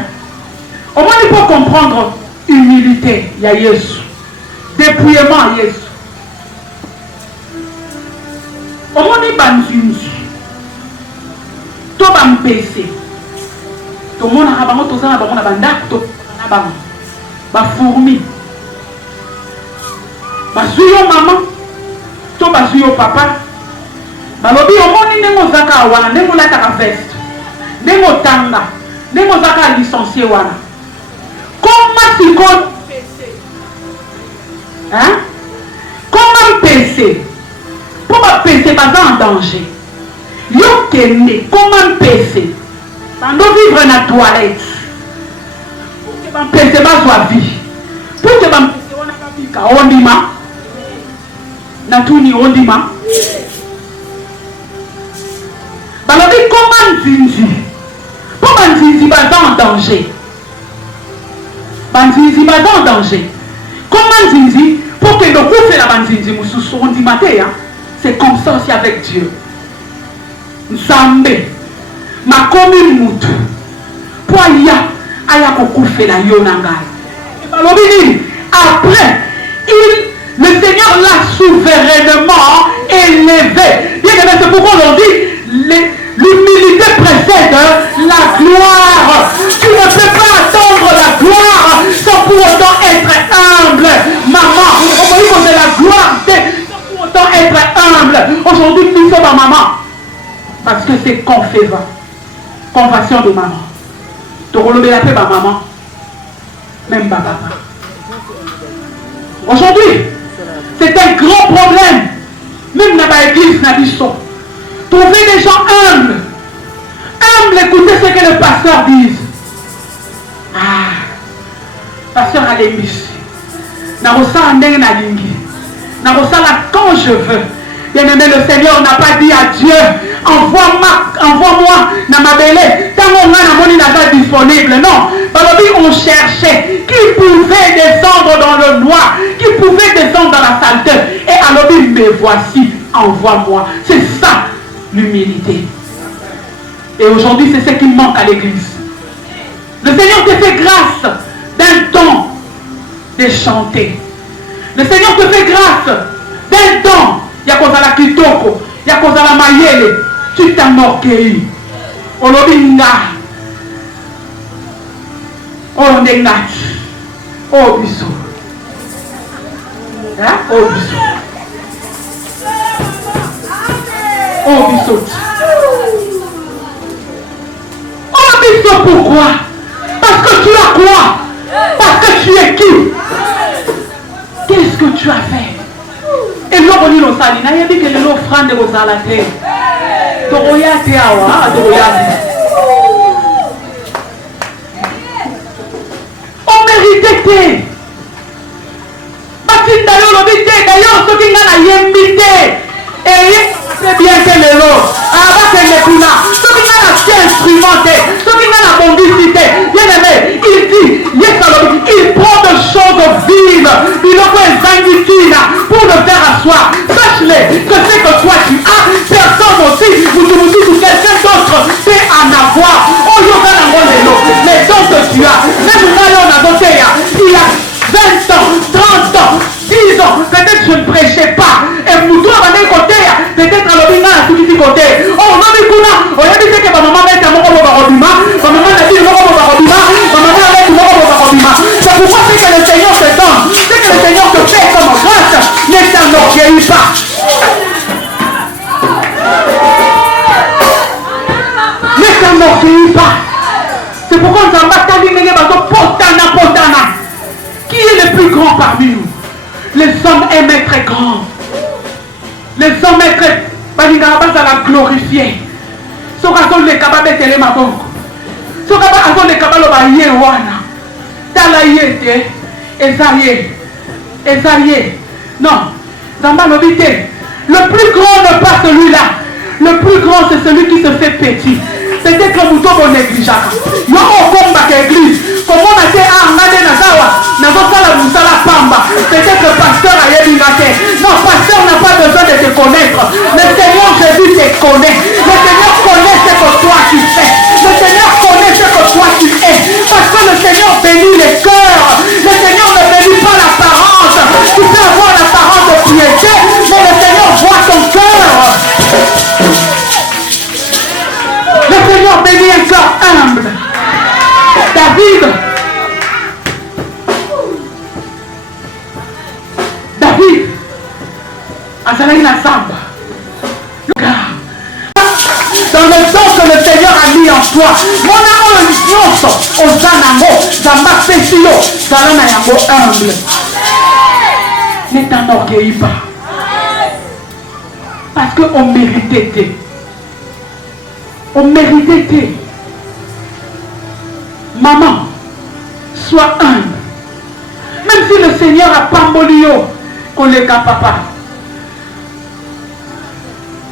Au moins il faut comprendre humilité. Il y a Jésus. Dépouillement Jésus. Au moins il y a banzinzi. Tout va me baisser. Tout le monde a tout ça. On a bandak. Tout a ba fourmi. Ba suyo maman. To basu yo papa balobi omoni ndenge ozaka wana ndenge olataka veste ndenge otanga ndenge ozaka licencié wana comment siko hein comment PC pour ba PC baza en danger yo kende comment PC bando vivre na toilette pour que ba PC bazwa vie pour que ba PC wana ka bika ondima Natuni ondima. Balobi comment Zinzi? Comment Zinzi va en danger? Banzinzi va en danger. Comment Zinzi? Pour que nous coupions la Banzinzi, nous ondima. C'est comme ça aussi avec Dieu. Nzambe. Ma commune moutou. Pour aya kokufe la yonangai. Balobi après le Seigneur l'a souverainement élevé. Bien aimé, c'est pourquoi on dit l'humilité précède la gloire. Tu ne peux pas attendre la gloire sans pour autant être humble. Maman, on va dire que c'est la gloire, sans pour autant être humble. Aujourd'hui, nous sommes à maman. Parce que c'est compassion de maman. Tu relèves la paix par maman. Même papa. Aujourd'hui, c'est un grand problème. Même dans l'église, trouver des gens humbles. Humbles, écoutez ce que le pasteur dit. Ah, pasteur Alémis. Quand je veux. Bien aimé, le Seigneur n'a pas dit à Dieu, envoie-moi dans ma belle. Tant qu'on a disponible. Non. On cherchait qui pouvait descendre dans le noir, qui pouvait descendre dans la saleté. Et alors, me voici, envoie-moi. C'est ça, l'humilité. Et aujourd'hui, c'est ce qui manque à l'église. Le Seigneur te fait grâce d'un don de chanter. Le Seigneur te fait grâce d'un don. Il y a cause à la kitoko, il y a cause à la mayele, Tu t'enorgueillis. Olobinga. Oh nengat. Oh biso. Hein? Oh biso. Oh biso. Oh biso pourquoi? Parce que tu as quoi? Parce que tu es qui? Qu'est-ce que tu as fait? Et l'homme dit l'osali, n'a dit que l'offrande aux alatés. Toroyate awa, toroyate. On méritait. Matinda yo lobité, d'ailleurs ceux qui n'ont rien invité. Et c'est bien que les lots. Avant que les kuna, ceux qui n'ont pas instrumenté, ceux qui n'ont pas bondicité. Bien aimé, il dit, il prend des choses vives, il envoie pour le faire asseoir. Sache-le que ce que toi tu as, personne aussi, ou quelqu'un d'autre peut en avoir. Oh, les dons que tu as, même moi, on a doté, il y a 20 ans, 30 ans, 10 ans, peut-être je ne prêchais pas. Et vous dois aller côté, peut-être à l'obéissance à tout petit côté. Oh, non, mais on a dit que ma maman est à mon robima, ma maman a dit mon robima, ma maman a dit mon robima. C'est pourquoi c'est que le Seigneur te donne, c'est que le Seigneur te fait comme grâce, ne t'enorgueillis pas. Ne t'enorgueillis pas. C'est pourquoi nous avons battu les potana. Qui est le plus grand parmi nous? Les hommes aiment être grands. Les hommes aiment être la glorifier. Ce qu'on les capables de télé ma banque. Ce qu'on les capables de y wana. Talaye Esaïe. Non. Zamba l'obité. Le plus grand n'est pas celui-là. Le plus grand c'est celui qui se fait petit. Peut-être que nous sommes négligeables. Nous avons l'église. Comment on a été à Angade Nazawa, Nazosala Pamba. Peut-être que le pasteur a été raté. Non, pasteur n'a pas besoin de te connaître. Le Seigneur Jésus te connaît. Le Seigneur connaît ce que toi tu fais. Le Seigneur connaît ce que toi tu es. Parce que le Seigneur bénit les cœurs. Le Seigneur ne bénit pas l'apparence. Tu peux avoir l'apparence de piété, mais le Seigneur voit ton cœur. Le Seigneur bénit un cœur humble. David, Azalaï la Samba, dans le temps que le Seigneur a mis en toi, mon amour nyonso, Ozanamo, Zamba Pesilo, Zalana Yango humble. Ne t'enorgueillis pas. Parce qu'on méritait. On méritait. Maman, sois humble. Même si le Seigneur a pambolio, qu'on les papa.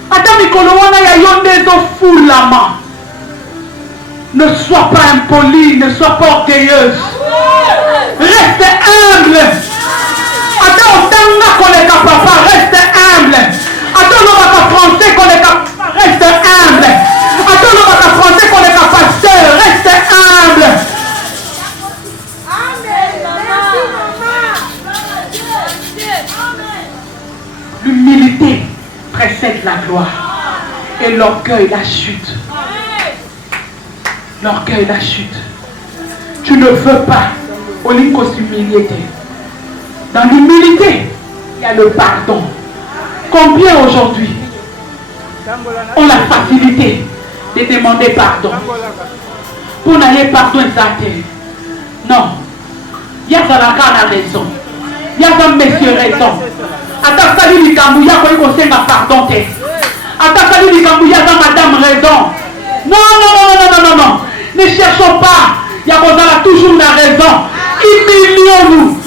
Adam Nikolowana ya yonde zo foulama. Ne sois pas impoli, ne sois pas orgueilleuse. Reste humble. Adam Otanga qu'on les papa, reste humble. Adam Lomaka français qu'on les papa, reste humble. Adam Lomaka français qu'on les papa, pasteur, reste humble. L'humilité précède la gloire. Et l'orgueil, la chute. L'orgueil, la chute. Tu ne veux pas Olympos humilité. Dans l'humilité, il y a le pardon. Combien aujourd'hui ont la facilité de demander pardon? Pour n'aller pardon exacté. Non. Il y a la raison. Il y a un monsieur raison. Attends, salut du Cambouya, qu'on sait ma pardon. Attends, salut du Cambouya, madame raison. Non. Ne cherchons pas. Il y a toujours la raison. Humilions-nous.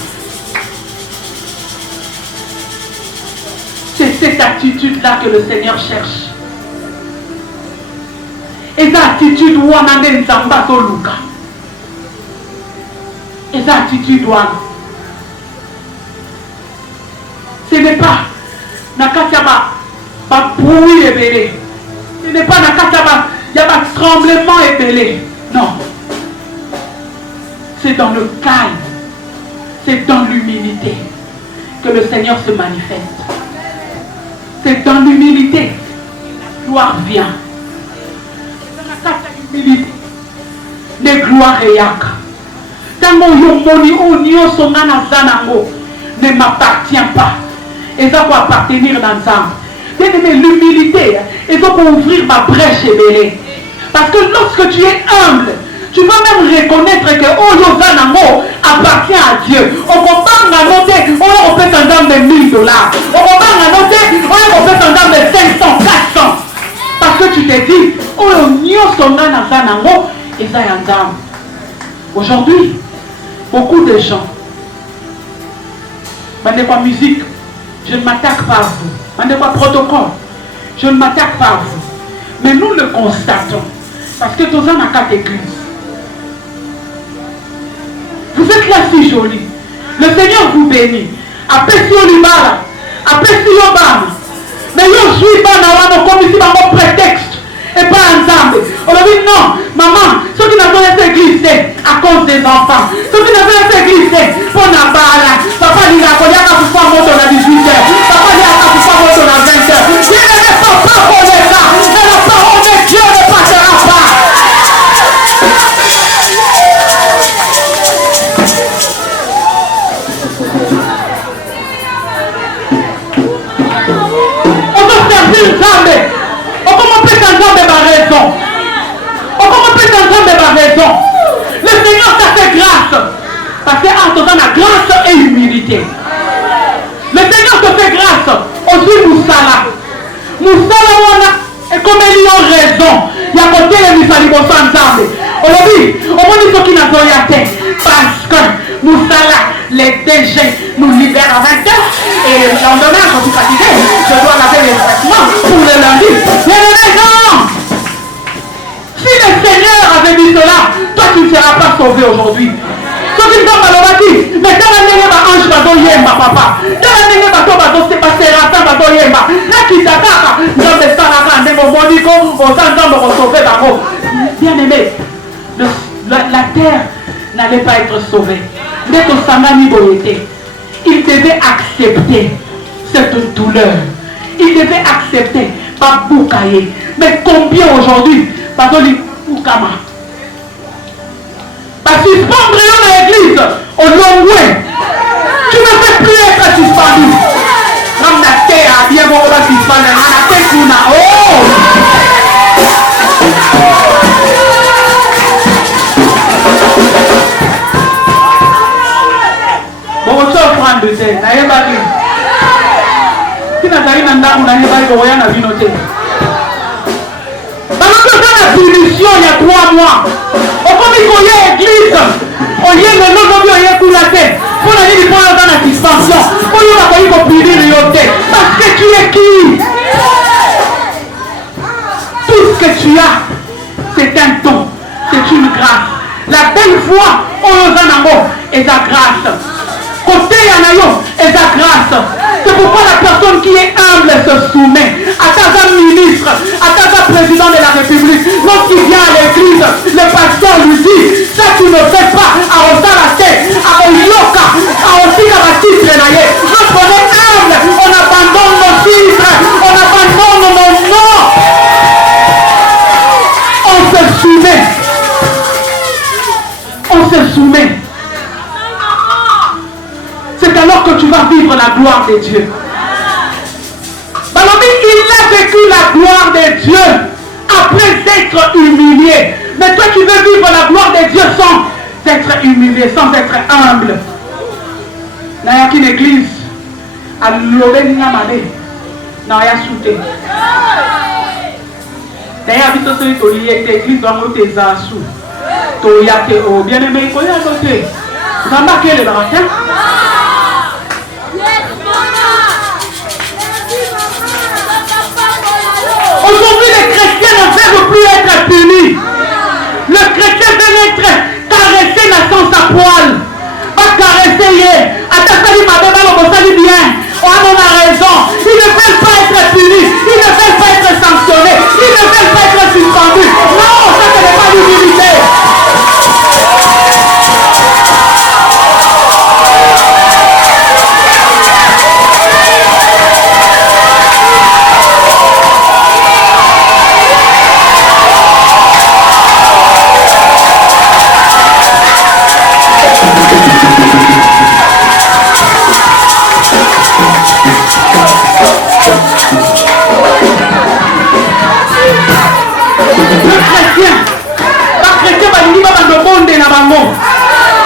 C'est cette attitude-là que le Seigneur cherche. Et cette attitude où on a des zamba toluka. Et cette attitude où ce n'est pas Nakataba bruit ébélé. Ce n'est pas Nakataba, il y a pas tremblement ébélé. Non. C'est dans le calme. C'est dans l'humilité que le Seigneur se manifeste. C'est dans l'humilité que la gloire vient. l'humilité. Ne gloire yaka. Tango yomoni onyo songana zanango ne m'appartient pas. Et ça pour appartenir dans ça. Bien-aimé, l'humilité, et ça pour ouvrir ma brèche et parce que lorsque tu es humble, tu vas même reconnaître que Oyo Zanango appartient à Dieu. On peut pas noter, on peut s'entendre de $1000. On peut pas noter, on peut s'entendre de 500, 400. Parce que tu te dis, Oyo Nyo Songana Zanango et Zayandam. Aujourd'hui, beaucoup de gens, mandez pas musique, je ne m'attaque pas à vous. Mandez pas protocole, je ne m'attaque pas à vous. Mais nous le constatons. Parce que tous en a 4 églises. Vous êtes là si jolis. Le Seigneur vous bénit. Après si on libère, après si on bat. Mais on joue pas comme ici dans mon prétexte. Et pas ensemble. On a dit non, maman, ceux qui n'ont pas été glissés à cause des enfants. Ceux qui n'ont pas été glissés pour la balle. Papa dit la colère à pouvoir monter à 18h. Papa dit à pouvoir monter à 20h. Je ne vais pas pour les ça. Et la parole de Dieu ne passera pas. On va servir jamais. On peut s'entendre ma raison. On peut s'entendre ma raison. Le Seigneur t'a fait grâce. Parce qu'en la grâce et humilité. Le Seigneur te fait grâce. Aussi Moussala. Moussala, et comme ils ont raison. Il y a côté les Moussali ensemble. On a dit, on dit ce qui n'a pas été. Parce que Moussala, les DG nous libèrent à 20h. Et le lendemain, quand je suis fatigué, je dois laver les vêtements pour le lundi. Non. Si le Seigneur avait dit cela, toi tu ne seras pas sauvé aujourd'hui. Toi tu ne vas pas le bâtir. Mais dans la nene va ange va doyemba papa. Dans la nene va tomber dans c'est pas séraphin va doyemba. Là qui t'attaque, dans le salaka, des moments d'iko, aux enfants vont sauver d'abord. Bien aimé, la terre n'allait pas être sauvée. Mais ton sangani boyete, il devait accepter cette douleur. Il devait accepter pas boucailler. Mais combien aujourd'hui, parce que Oukama. Parce que suspendre dans l'église, au long loin, tu ne peux plus être suspendu. Comme la terre a bien beau être suspendu, on a fait tout là. Oh! Bon, tu vas prendre de terre, n'ayez pas dit. Si n'a pas eu un dame, n'ayez pas eu rien à vinoter. La punition il y a 3 mois. Au comme il y a l'église, on y est maintenant, on y est pour la tête. Pour la vie, il faut dans la suspension. Pour y avoir punir le tête. Parce que tu es qui? Tout ce que tu as, c'est un don, c'est une grâce. La belle foi, on y est la grâce. Côté Yanayo est la grâce. C'est pourquoi la personne qui est humble se soumet à ta ministre, à ta président de la République. Lorsqu'il vient à l'église, le pasteur lui dit, ça tu ne fais pas, à Rosa la tête, à Oyoka, à Osika la titre. Lorsqu'on est humble, on abandonne nos titres, on abandonne nos noms. On se soumet. On se soumet. C'est alors que tu vas vivre la gloire de Dieu. Balobi, il a vécu la gloire de Dieu après être humilié. Mais toi, tu veux vivre la gloire de Dieu sans être humilié, sans être humble. Il y a une église à l'Oléninamade. Il y a une d'ailleurs, il y a une église dans notre Zassou. Il y a une bien aimé, il y a une autre. Vous avez marqué le matin? Aujourd'hui, les chrétiens ne veulent plus être punis. Le chrétien veut être caressé dans sa poêle. Pas caressé. Attaquez ma bébé, on s'est bien. On a raison. Ils ne veulent pas être punis. Ils ne veulent pas être sanctionnés. Ils ne veulent pas être suspendus. Non, ça ce n'est pas l'humilité. chrétien. Les chrétiens vont dire que de bonde na bango.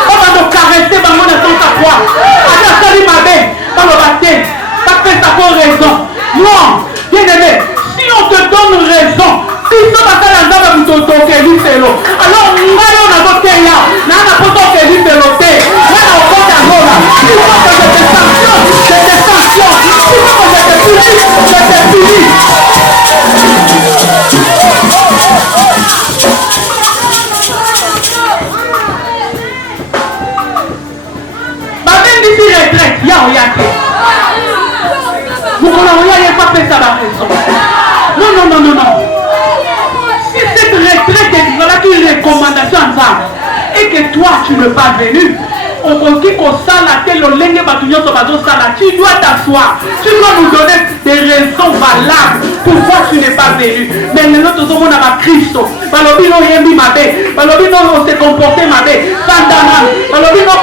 Pas de caresser bango dans son savoir. Alors ça lui m'a dit, pas le battre, pas faire sa bonne raison. Non, bien aimé, si on te donne raison, si ça va faire la zone de ton kéli félo. Alors nous allons dans notre terre, nous allons pas ton kéli félo té. Nous allons pas ta zone. Il faut que je te sanctionne, je te sanctionne. Il faut que je te punis, je te punis. D'ici retraite, il y a vous n'avez pas fait ça la raison. Non. Si cette retraite est voilà une recommandation ensemble et que toi tu n'es pas venu, tu dois t'asseoir. Tu dois nous donner des raisons valables pourquoi tu n'es pas venu. Mais les autres sont à Christ. Balobino yembi mabe, balobino s'est comporté mabe, sandana, balobino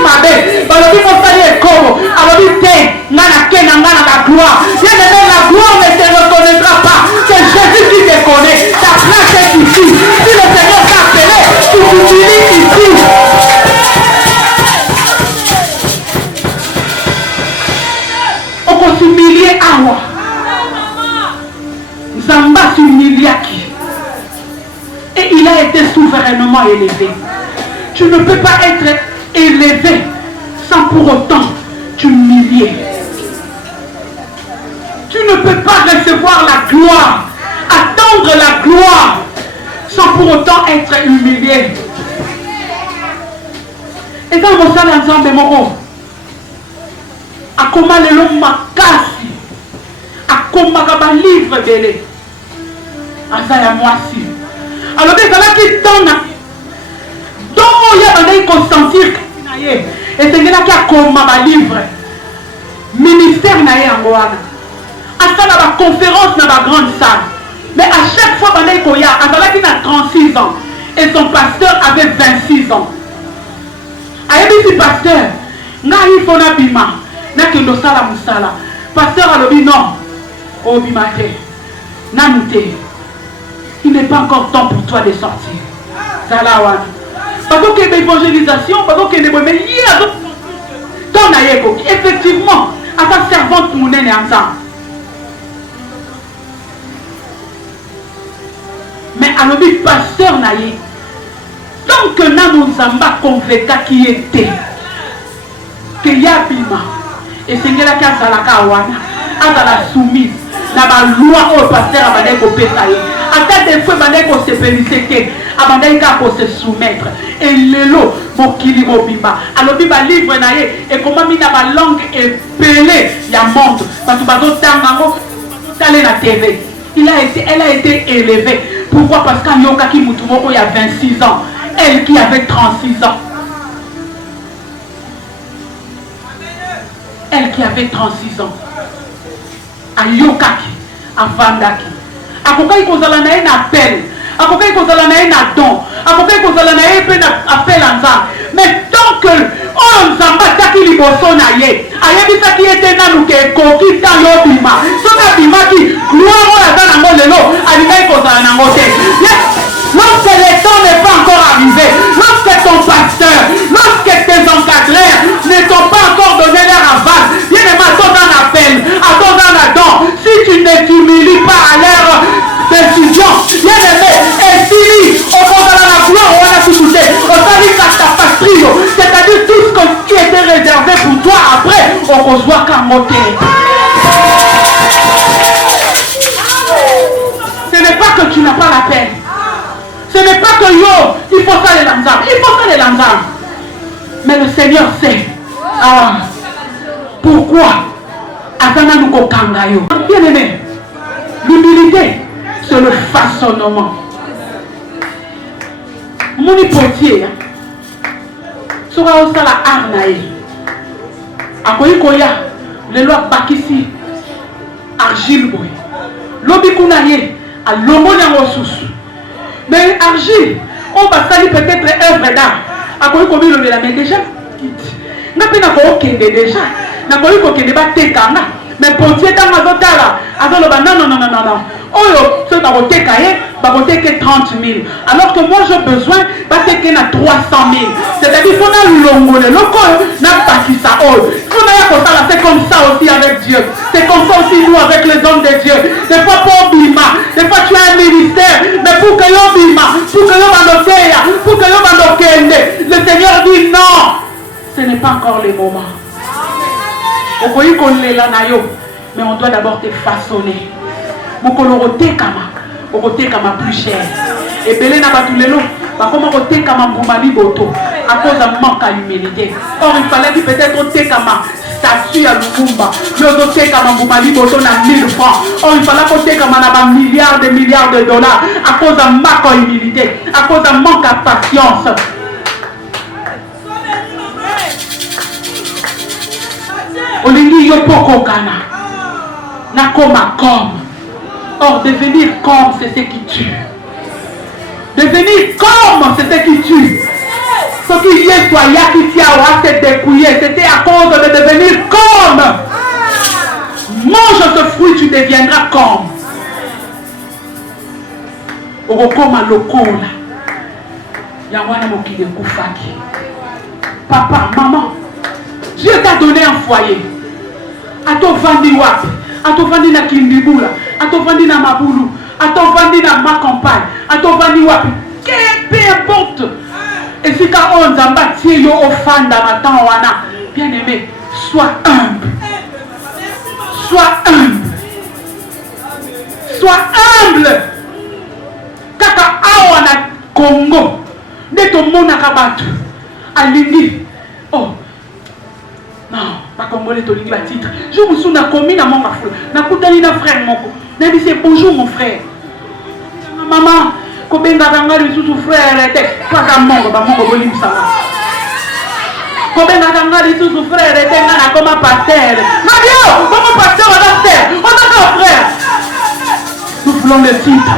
mabe, balobino sali ekobo, alobite ngana kena ngana la gloire. Bien aimé, la gloire ne te reconnaîtra pas. C'est Jésus qui te connaît. Ta place est ici. Si le Seigneur t'a appelé, tu t'utilises ici. On peut s'humilier à moi. Zamba s'humiliaki. Et il a été souverainement élevé. Tu ne peux pas être élevé sans pour autant t'humilier. Tu ne peux pas recevoir la gloire, attendre la gloire sans pour autant être humilié. Et dans mon salle ensemble, mon à comment les longs makasi, à comment les livres belé, à ça y a moi si. Alors que ça là qui donne, donc il y a des consentir, et c'est là qui a comment les livres, ministère naïe en Goana, à ça la conférence dans la grande salle, mais à chaque fois il y a qui a 36 ans et son pasteur avait 26 ans. Ayebi si pasteur, nga il faut na bima. Pasteur a dit non, oh bimate, nanute, il n'est pas encore temps pour toi de sortir. Zalawan. Parce que l'évangélisation, parce que les mais il y a d'autres ton ayeko. Effectivement, à ta servante pour nous ensemble. Mais à l'objet pasteur naïe, tant que nous zamba convaincu qui était, que y a bima. Et c'est là qu'il y a la soumise, la loi au pasteur a des fois se féliciter, a se soumettre. Et le lot, mon kili mobimba. Alors, il livre et comment il a la langue épelée, il y a monde. Parce que la TV. Elle a été élevée. Pourquoi? Parce qu'il y a 26 ans. Elle qui avait 36 ans. Elle qui avait 36 ans. A Yokaki, a Vandaki. A Kokai Kozala na un appel. A Kokai Kozala na un don. A Kokai Kozala na un appel en ça. Mais tant que on s'en taki liboso na ye. Ayebi taki était nanu ke koki ta yobima. Sona bima ki gloire la dans ngo lelo. Alikai Kozala na ngote. Lorsque le temps n'est pas encore arrivé, lorsque ton pasteur, lorsque tes encadreurs ne t'ont pas encore donné leur aval, bien aimé, attends un appel, attends un don. Si tu ne t'humilies pas à leur décision, bien aimé, et si on va dans la gloire, on va la toucher, on va dire qu'à ta patrie, c'est-à-dire tout ce qui était réservé pour toi après, on reçoit qu'à monter. Ce n'est pas que tu n'as pas la peine. Ce n'est pas que yo, il faut ça les lanzam. Il faut ça les lanzam. Mais le Seigneur sait. Ah, pourquoi Azana nous kokangayo. Bien aimé, l'humilité, c'est le façonnement. Mon potier, sera au sala arnaï. Akoyi koya, le loi bakisi, argile boy. Lobi kunaye, a lomo nyangosusu. Mais argile, on va salir peut-être œuvre d'art. À quoi il le mais déjà n'a pas déjà. N'a pas eu mais pour Dieu dans ma zotala, non. Oh yo, ce dans votre cahier, voter que 30 000. Alors que moi j'ai besoin parce qu'il y a 300 000. C'est-à-dire qu'il faut le longo, le loco n'a pas qui ça. C'est comme ça aussi avec Dieu. C'est comme ça aussi nous avec les hommes de Dieu. Des fois pour Bima, des fois tu as un ministère, mais pour que l'on Bima, pour que l'on Bandokeya, pour que l'on Bandokende, le Seigneur dit non, ce n'est pas encore le moment. Mais on doit d'abord te façonner. Kama plus cher. Et belé n'a pas tout le long. Comment on kama boumali boto à cause d'un manque à l'humilité. Or il fallait que peut-être on kama statue à Lumumba. Nous kama boumali boto na 1000 francs. Or il fallait qu'on kama na milliards de dollars à cause d'un manque à l'humilité, à cause d'un manque à patience. Olingi yopoko kana na koma comme. Or devenir comme c'est ce qui tue. Devenir comme c'est ce qui tue. Ce qui y est soit Yakitia s'est dépouillé, c'était à cause de devenir comme. Mange ce fruit, tu deviendras comme. Okoma lokola. Yawana mokide kufaki. Papa, maman, Dieu t'a donné un foyer. Ato vandi wapi, ato vandi na Kindibula, ato vandi na Mabulu, ato vandi na ma campagne, ato vandi wapi. Peu importe. Et si quand on zamba tie yo ofanda matan wana, bien aimé, sois humble. Sois humble. Sois humble. Kaka awana Congo, neto mona kabatu, alingi. Oh. Non, pas congolais tolingi la titre. Je me souviens commis dans mon frère. Na koutani na frère moko. Na dit c'est bonjour mon frère. Maman, kobenga kanga lisusu frère était pas ka mongo ba mongo bolim sala. Kobenga kanga lisusu frère était na comme pasteur. Mario, comme pasteur on a terre. On a un frère. Nous voulons le titre.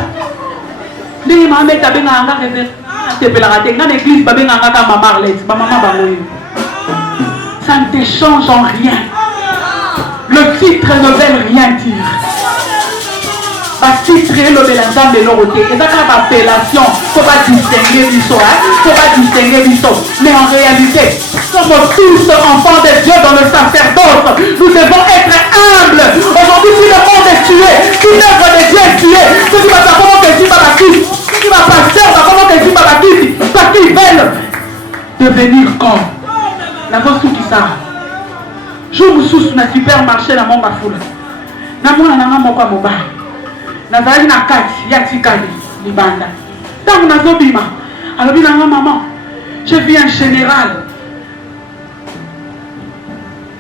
Ndi mama tabenga anga réserve. Te pelaka te na l'église ba benga anga maman Arlette, ba maman bangoyo. Ça ne te change en rien. Le titre ne veut rien dire. Titre le mélange de l'autorité. Et ça, c'est appellation. Il ne faut pas distinguer du sort. Il ne faut pas distinguer du sort. Mais en réalité, nous sommes tous enfants de Dieu dans le sacerdoce. Nous devons être humbles. Aujourd'hui, si le monde est tué, si l'œuvre de Dieu est tuée, ce qui va savoir comment te dit Babaki, ce qui va passer, comment te dit Babaki, parce qu'ils veulent devenir comme. La voix sous qui ça. Je me soucie dans le supermarché dans mon bafoule. Na mwana na mama kwa mobile. Na zali na kati ya tikali libanda. Tant na zobima. Alors bi na maman. Je vis un général.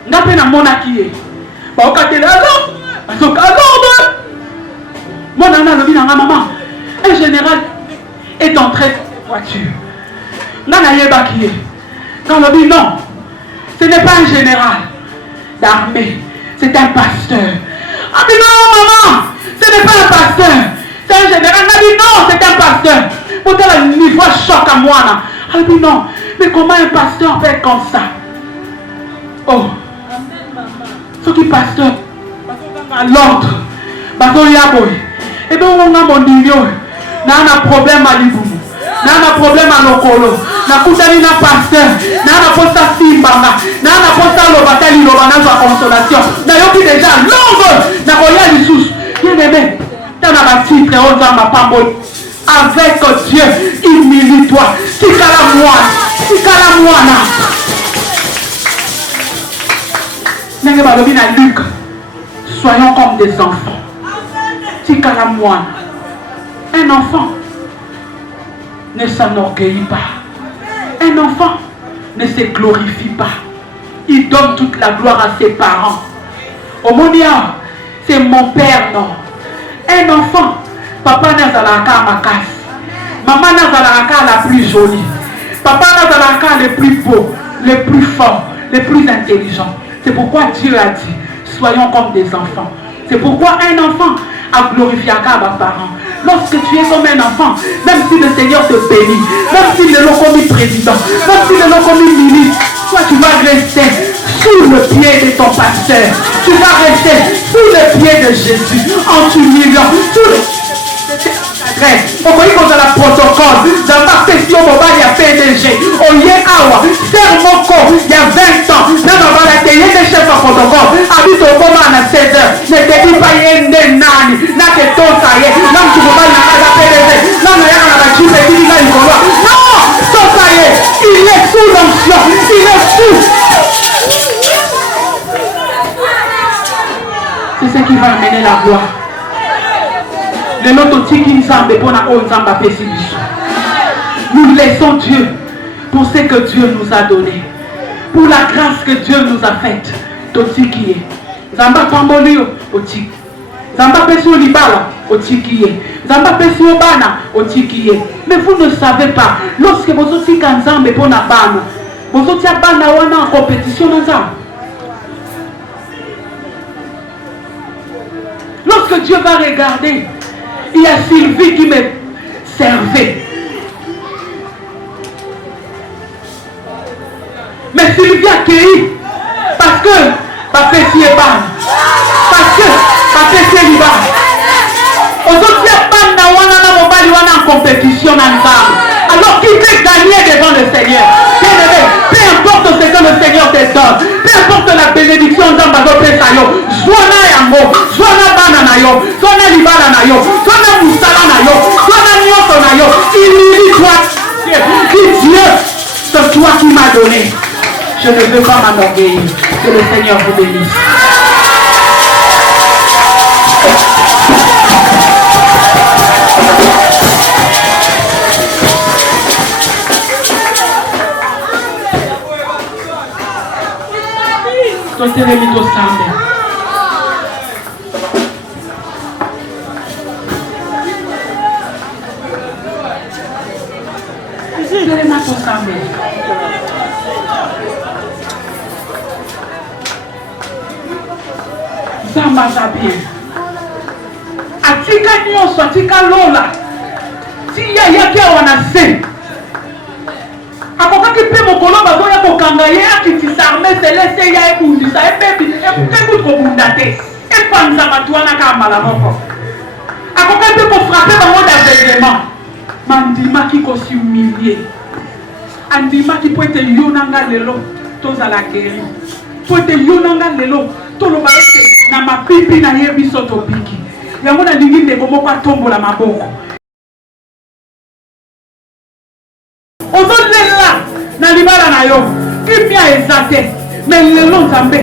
Ngape na mona kié. Ba okatela alors. Azoka alors. Mona na lobi na maman. Un général est entré de voiture. Nana yeba kié. Quand lobi non. Ce n'est pas un général d'armée, c'est un pasteur. Ah mais non maman, ce n'est pas un pasteur, c'est un général. Elle dit non, c'est un pasteur. Pourtant le niveau choc à moi là. Elle dit non, mais comment un pasteur peut être comme ça? Oh, ce qui pasteur, à l'ordre, et bien on a mon niveau, on a un problème à l'Iboumou. Na problème à l'okolo. Na koutani na pasteur. Na posta simbanga. Na posta lobatali lobana za consolation. Na yoki déjà longue. Na koya lisusu. Bien aimé. T'as na titre on va ma pambol. Avec Dieu, humilie-toi. Tikala moi na. Nenge balobi na Luc. Soyons comme des enfants. Tikala moi. Un enfant ne s'enorgueillit pas. Un enfant ne se glorifie pas. Il donne toute la gloire à ses parents. Au mondial, c'est mon père, non. Un enfant, papa n'a zalaka makas. Maman n'a zalaka la plus jolie. Papa n'a zalaka le plus beau, le plus fort, le plus intelligent. C'est pourquoi Dieu a dit, soyons comme des enfants. C'est pourquoi un enfant a glorifié à mes parents. Lorsque tu es comme un enfant, même si le Seigneur te bénit, même si le lot commis président, même si le lot commis ministre, toi tu vas rester sous le pied de ton pasteur. Tu vas rester sous le pied de Jésus en t'humiliant, sous le pied de tes adresses. okoki kozala protocole nzambe apesi yo mobali ya PDG oye awa ser moko ya 20 ans na mabala te ye nde chef ya protocole abi tokoma na 16 heures netebi pa ye nde nani naketosa ye na motu mobali na kaza PDG na nayaka na bajipe ebilinga likolo non tosa ye il est sous l'onction il est sous. C'est ce qui va amener la gloire. Le lot tiki nzambe pona o nzamba pesi biso. Nous laissons Dieu pour ce que Dieu nous a donné. Pour la grâce que Dieu nous a faite. Totiki ye. Nzamba pamboli yo otiki. Nzamba pesi o libala otiki ye. Nzamba pesi o bana otiki ye. Mais vous ne savez pas, lorsque vous otika nzambe pona bana, vous otia bana wana en compétition nzambe. Lorsque Dieu va regarder, il y a Sylvie qui me servait. Mais Sylvie a accueilli parce que ma petite est bonne. Parce que ma petite est bonne. Aujourd'hui, il y a en compétition ensemble. Alors qui peut gagner devant le Seigneur? Peu importe ce que le Seigneur te donne, peu importe la bénédiction d'Ambazo Pesayo, Zwana Yango, Zwana Bananayo, Zwana Libana Nayo, Zwana Moussala Nayo, Zwana Nyoto Nayo, il toi, dis Dieu, c'est toi qui m'as donné. Je ne veux pas m'enorgueillir. Que le Seigneur vous bénisse. Totelemi tosambe. Totelema tosambe. Zamba zabie. Atika nyonso, atika lola. Si ya kia wanase. Akokaki pe mokolo bazoya kokanga ye akitisa arme selese ya ebundisa ebebi ekutro bundate epanza bato wana ka mala moko akokaki pe kofrape bango d'aveuglement mandimaki koshumilier andimaki po ete yo nanga lelo tozala guéri po ete yo nanga lelo toloba ete na mapipi na ye biso tobiki yango nalingi ndeko moko atombola maboko ozolela na libala na yo kimia ezate mais lelo nzambe